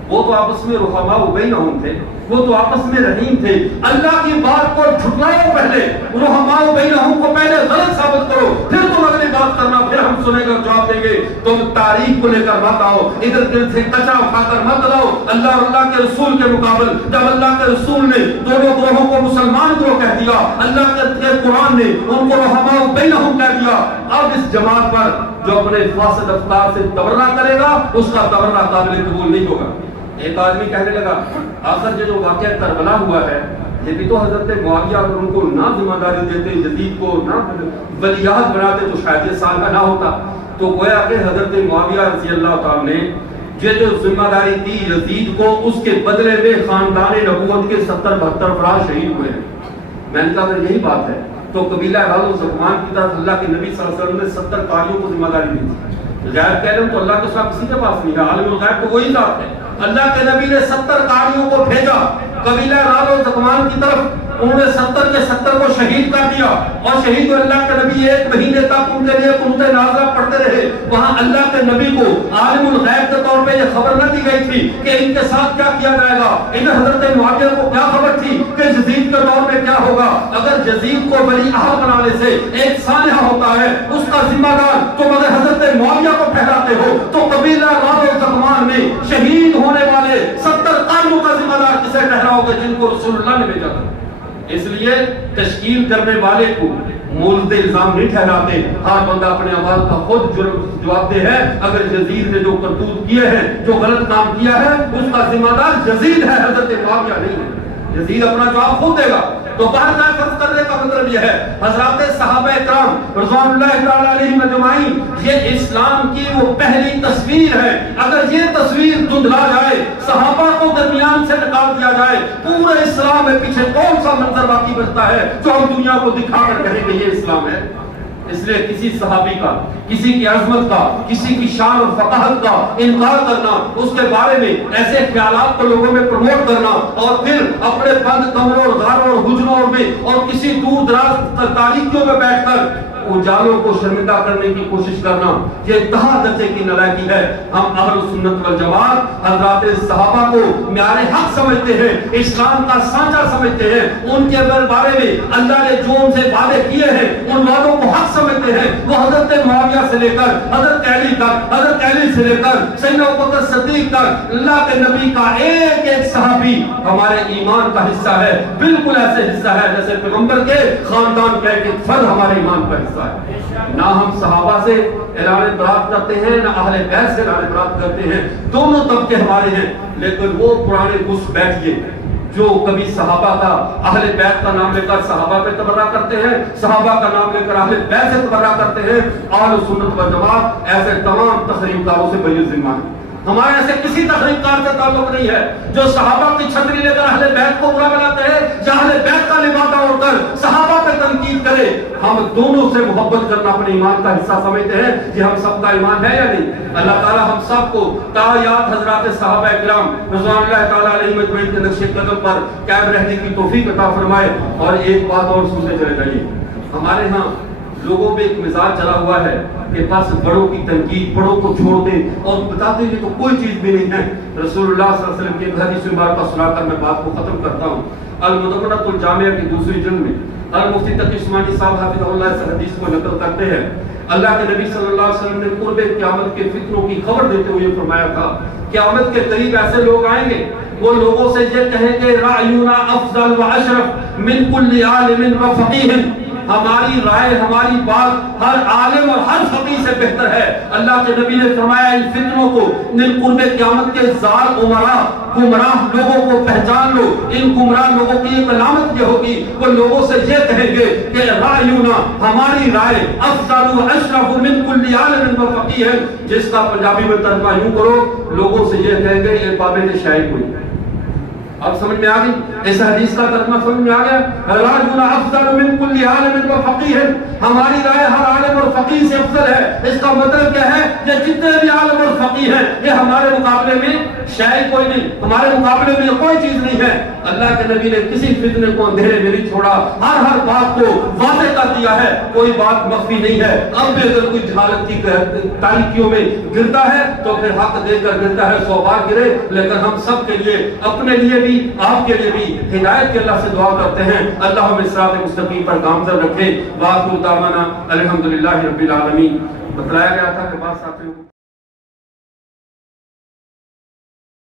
وہ تو آپس میں رحماء بینہم تھے، وہ تو آپس میں رحیم تھے. اللہ کی بات کو جھٹلاؤ، پہلے رحماء بینہم کو پہلے غلط ثابت کرو، پھر تم اگلی بات کرنا، پھر ہم سنے گا جواب دیں گے. تم تاریخ کو لے کر مت آؤ، ادھر سے کچرا اٹھا کر مت لاؤ. اللہ اور اللہ کے رسول کے مقابل جب اللہ کے رسول نے دونوں گروہوں کو مسلمان گروہ کہہ دیا، اللہ کے قرآن نے ان کو رحماء بینہم کہہ دیا. اب اس جماعت پر جو اپنے فاسد افکار سے تبرہ کرے گا اس کا تبرہ قابل قبول نہیں ہوگا. ایک آدمی کہنے لگا آخر یہ جو واقعہ کربلا ہوا ہے یہ بھی تو حضرت معاویہ اگر ان کو نہ ذمہ داری دیتے، یزید کو نہ ولیعہد بناتے تو شاید یہ سال کا نہ ہوتا. تو گویا کہ حضرت معاویہ رضی اللہ تعالیٰ نے یہ جو ذمہ داری دی یزید کو، اس کے بدلے میں خاندان نبوت کے 70-72 افراد شہید ہوئے ہیں. میں نے کہا اگر یہی بات ہے تو قبیلہ اہل زکوان کی طرف اللہ کے نبی صلی اللہ علیہ وسلم نے 70 قاریوں کو ذمہ داری دی تھی. غیب کا علم تو اللہ کے ساتھ کسی کے پاس نہیں ہے، عالم الغیب تو وہی ذات ہے. اللہ کے نبی نے 70 قاریوں کو بھیجا قبیلہ راز و زکوان کی طرف. انہوں نے 70 کے 70 کو شہید کر دیا اور شہید اللہ کے نبی 1 مہینے تک ان کے لیے قنوت نازلہ پڑھتے رہے. وہاں اللہ کے نبی کو عالم الغیب کے طور پہ یہ خبر نہ دی گئی تھی کہ ان کے ساتھ کیا کیا جائے گا. ان حضرت معاویہ کو کیا خبر تھی کہ یزید کے دور میں کیا ہوگا. اگر یزید کو ولی عہد بنانے سے ایک سانحہ ہوتا ہے اس کا ذمہ دار تم اگر حضرت معاویہ کو ٹھہراتے ہو تو قبیلہ راز و زکوان میں شہید ہونے والے 70 قاریوں کا ذمہ دار کسے ٹھہراؤ گے جن کو رسول اللہ نے بھیجا تھا. اس لیے تشکیل کرنے والے کو مولد الزام نہیں ٹھہراتے. ہر بندہ اپنے اعمال کا خود جواب دہ ہے. اگر یزید نے جو کرتوت کیے ہیں، جو غلط کام کیا ہے، اس کا ذمہ دار یزید ہے، حضرت معاویہ نہیں ہے. یزید اپنا جواب خود دے گا. تو باہر فرض کرنے کا مطلب یہ ہے حضرات صحابہ کرام رضوان اللہ تعالی علیہم اجمعین یہ اسلام کی وہ پہلی تصویر ہے. اگر یہ تصویر دھندلا جائے, صحابہ کو درمیان سے نکال دیا جائے, پورے اسلام میں پیچھے کون سا منظر باقی بچتا ہے جو ہم دنیا کو دکھا کر کہیں گے یہ اسلام ہے؟ اس لیے کسی صحابی کا, کسی کی عظمت کا, کسی کی شان اور فقاہت کا انکار کرنا, اس کے بارے میں ایسے خیالات کو لوگوں میں پروموٹ کرنا اور پھر اپنے بند کمروں اور غاروں اور حجروں میں اور کسی دور دراز تاریکیوں میں بیٹھ کر اجالوں کو شرمندہ کرنے کی کوشش کرنا, یہ تہا درجے کی نالائکی ہے. ہم اہل سنت والجماعت حضرات صحابہ کو معیار حق سمجھتے ہیں, اسلام کا سانچہ سمجھتے ہیں. ان کے بارے میں اللہ نے جو ان سے وعدے کیے ہیں ان وعدوں کو حق سمجھتے ہیں. وہ حضرت معاویہ سے لے کر حضرت علی تک, حضرت علی سے لے کر سیدنا ابوبکر صدیق تک, اللہ کے نبی کا ایک ایک صحابی ہمارے ایمان کا حصہ ہے. بالکل ایسے حصہ ہے جیسے پیغمبر کے خاندان کا ایک فرد ہمارے ایمان کا حصہ ہے. نہ ہم صحابہ سے اعلان برات کرتے ہیں نہ اہل بیت سے اعلان برات کرتے ہیں, دونوں طبقے ہمارے ہیں. لیکن وہ پرانے گھس بیٹھیے جو کبھی صحابہ کا, اہل بیت کا نام لے کر صحابہ پہ تبرہ کرتے ہیں, صحابہ کا نام لے کر اہل بیت سے تبرہ کرتے ہیں, اہل سنت والجماعت ایسے تمام تخریب کاروں سے بری ذمہ ہے. ہمارے ایسے کسی تخریب کار سے تعلق نہیں ہے جو صحابہ کی چھتری لے کر اہل بیت کو برا بناتے ہیں, یا اہل بیت کا لبادہ اڑ کر صحابہ پہ تنقید کرے. ہم دونوں سے محبت کرنا اپنے ایمان کا حصہ سمجھتے ہیں. یہ ہم سب کا ایمان ہے یا نہیں؟ اللہ تعالی ہم سب کو تایات حضرات صحابہ کرام رضوان اللہ تعالی علیہم اجمعین کے نقش قدم پر قائم رہنے کی توفیق عطا فرمائے. اور ایک بات اور سنتے چلے جائیے, ہمارے ہاں لوگوں میں ایک مزاج چلا ہوا ہے کہ بس بڑوں کی تنقید, بڑوں کو چھوڑ دیں اور بتاتے ہیں کہ تو کوئی چیز بھی نہیں ہے. رسول اللہ صلی اللہ علیہ وسلم کی حدیث مبارکہ سنا کر میں بات کو ختم کرتا ہوں. المدونۃ الجامعہ کی دوسری جلد میں المفتی تقی عثمانی صاحب حافظہ اللہ اس حدیث کو نقل کرتے ہیں. اللہ کے نبی صلی اللہ علیہ وسلم نے قرب قیامت کے فتنوں کی خبر دیتے ہوئے فرمایا تھا, قیامت کے قریب ایسے لوگ آئیں گے وہ لوگوں سے یہ کہیں گے رأینا افضل و اشرف من کل عالم و فقیہ, ہماری رائے, ہماری بات ہر عالم اور ہر فقیہ سے بہتر ہے. اللہ کے نبی نے فرمایا ان فتنوں کو, ان قرب قیامت کے ضال امراء گمراہ لوگوں کو پہچان لو. ان گمراہ لوگوں کی ایک علامت یہ ہوگی, وہ لوگوں سے یہ کہیں گے کہ رأینا, ہماری رائے, افضل و اشرف من کل عالم و فقیہ, جس کا پنجابی میں ترجمہ یوں کرو, لوگوں سے یہ کہیں گے یہ بابے شاعر کوئی. اب سمجھ میں آ گئی اس حدیث کا ترجمہ سمجھ میں آ گیا؟ راجنا افضل من کل عالم و فقیہ, ہماری رائے ہر عالم اور فقیہ سے افضل ہے. اس کا مطلب کیا ہے؟ یہ جتنے بھی عالم اور فقیہ ہیں یہ ہمارے مقابلے میں شاید کوئی نہیں, ہمارے مقابلے میں کوئی چیز نہیں ہے. اللہ کے نبی نے کسی فتنے کو اندھیرے میں نہیں چھوڑا, ہر بات کو واضح کر دیا ہے, کوئی بات مخفی نہیں ہے. اب بھی اگر کوئی جہالت کی تاریکیوں میں گرتا ہے تو پھر حق دے کر گرتا ہے, 100 بار گرے. لیکن ہم سب کے لیے, اپنے لیے بھی آپ کے لیے بھی ہدایت کے اللہ سے دعا کرتے ہیں, اللہ ہمیں صراط مستقیم پر گامزن رکھے. وآخر دعوانا الحمدللہ رب العالمین. بتلایا گیا تھا کہ بعض ساتھیوں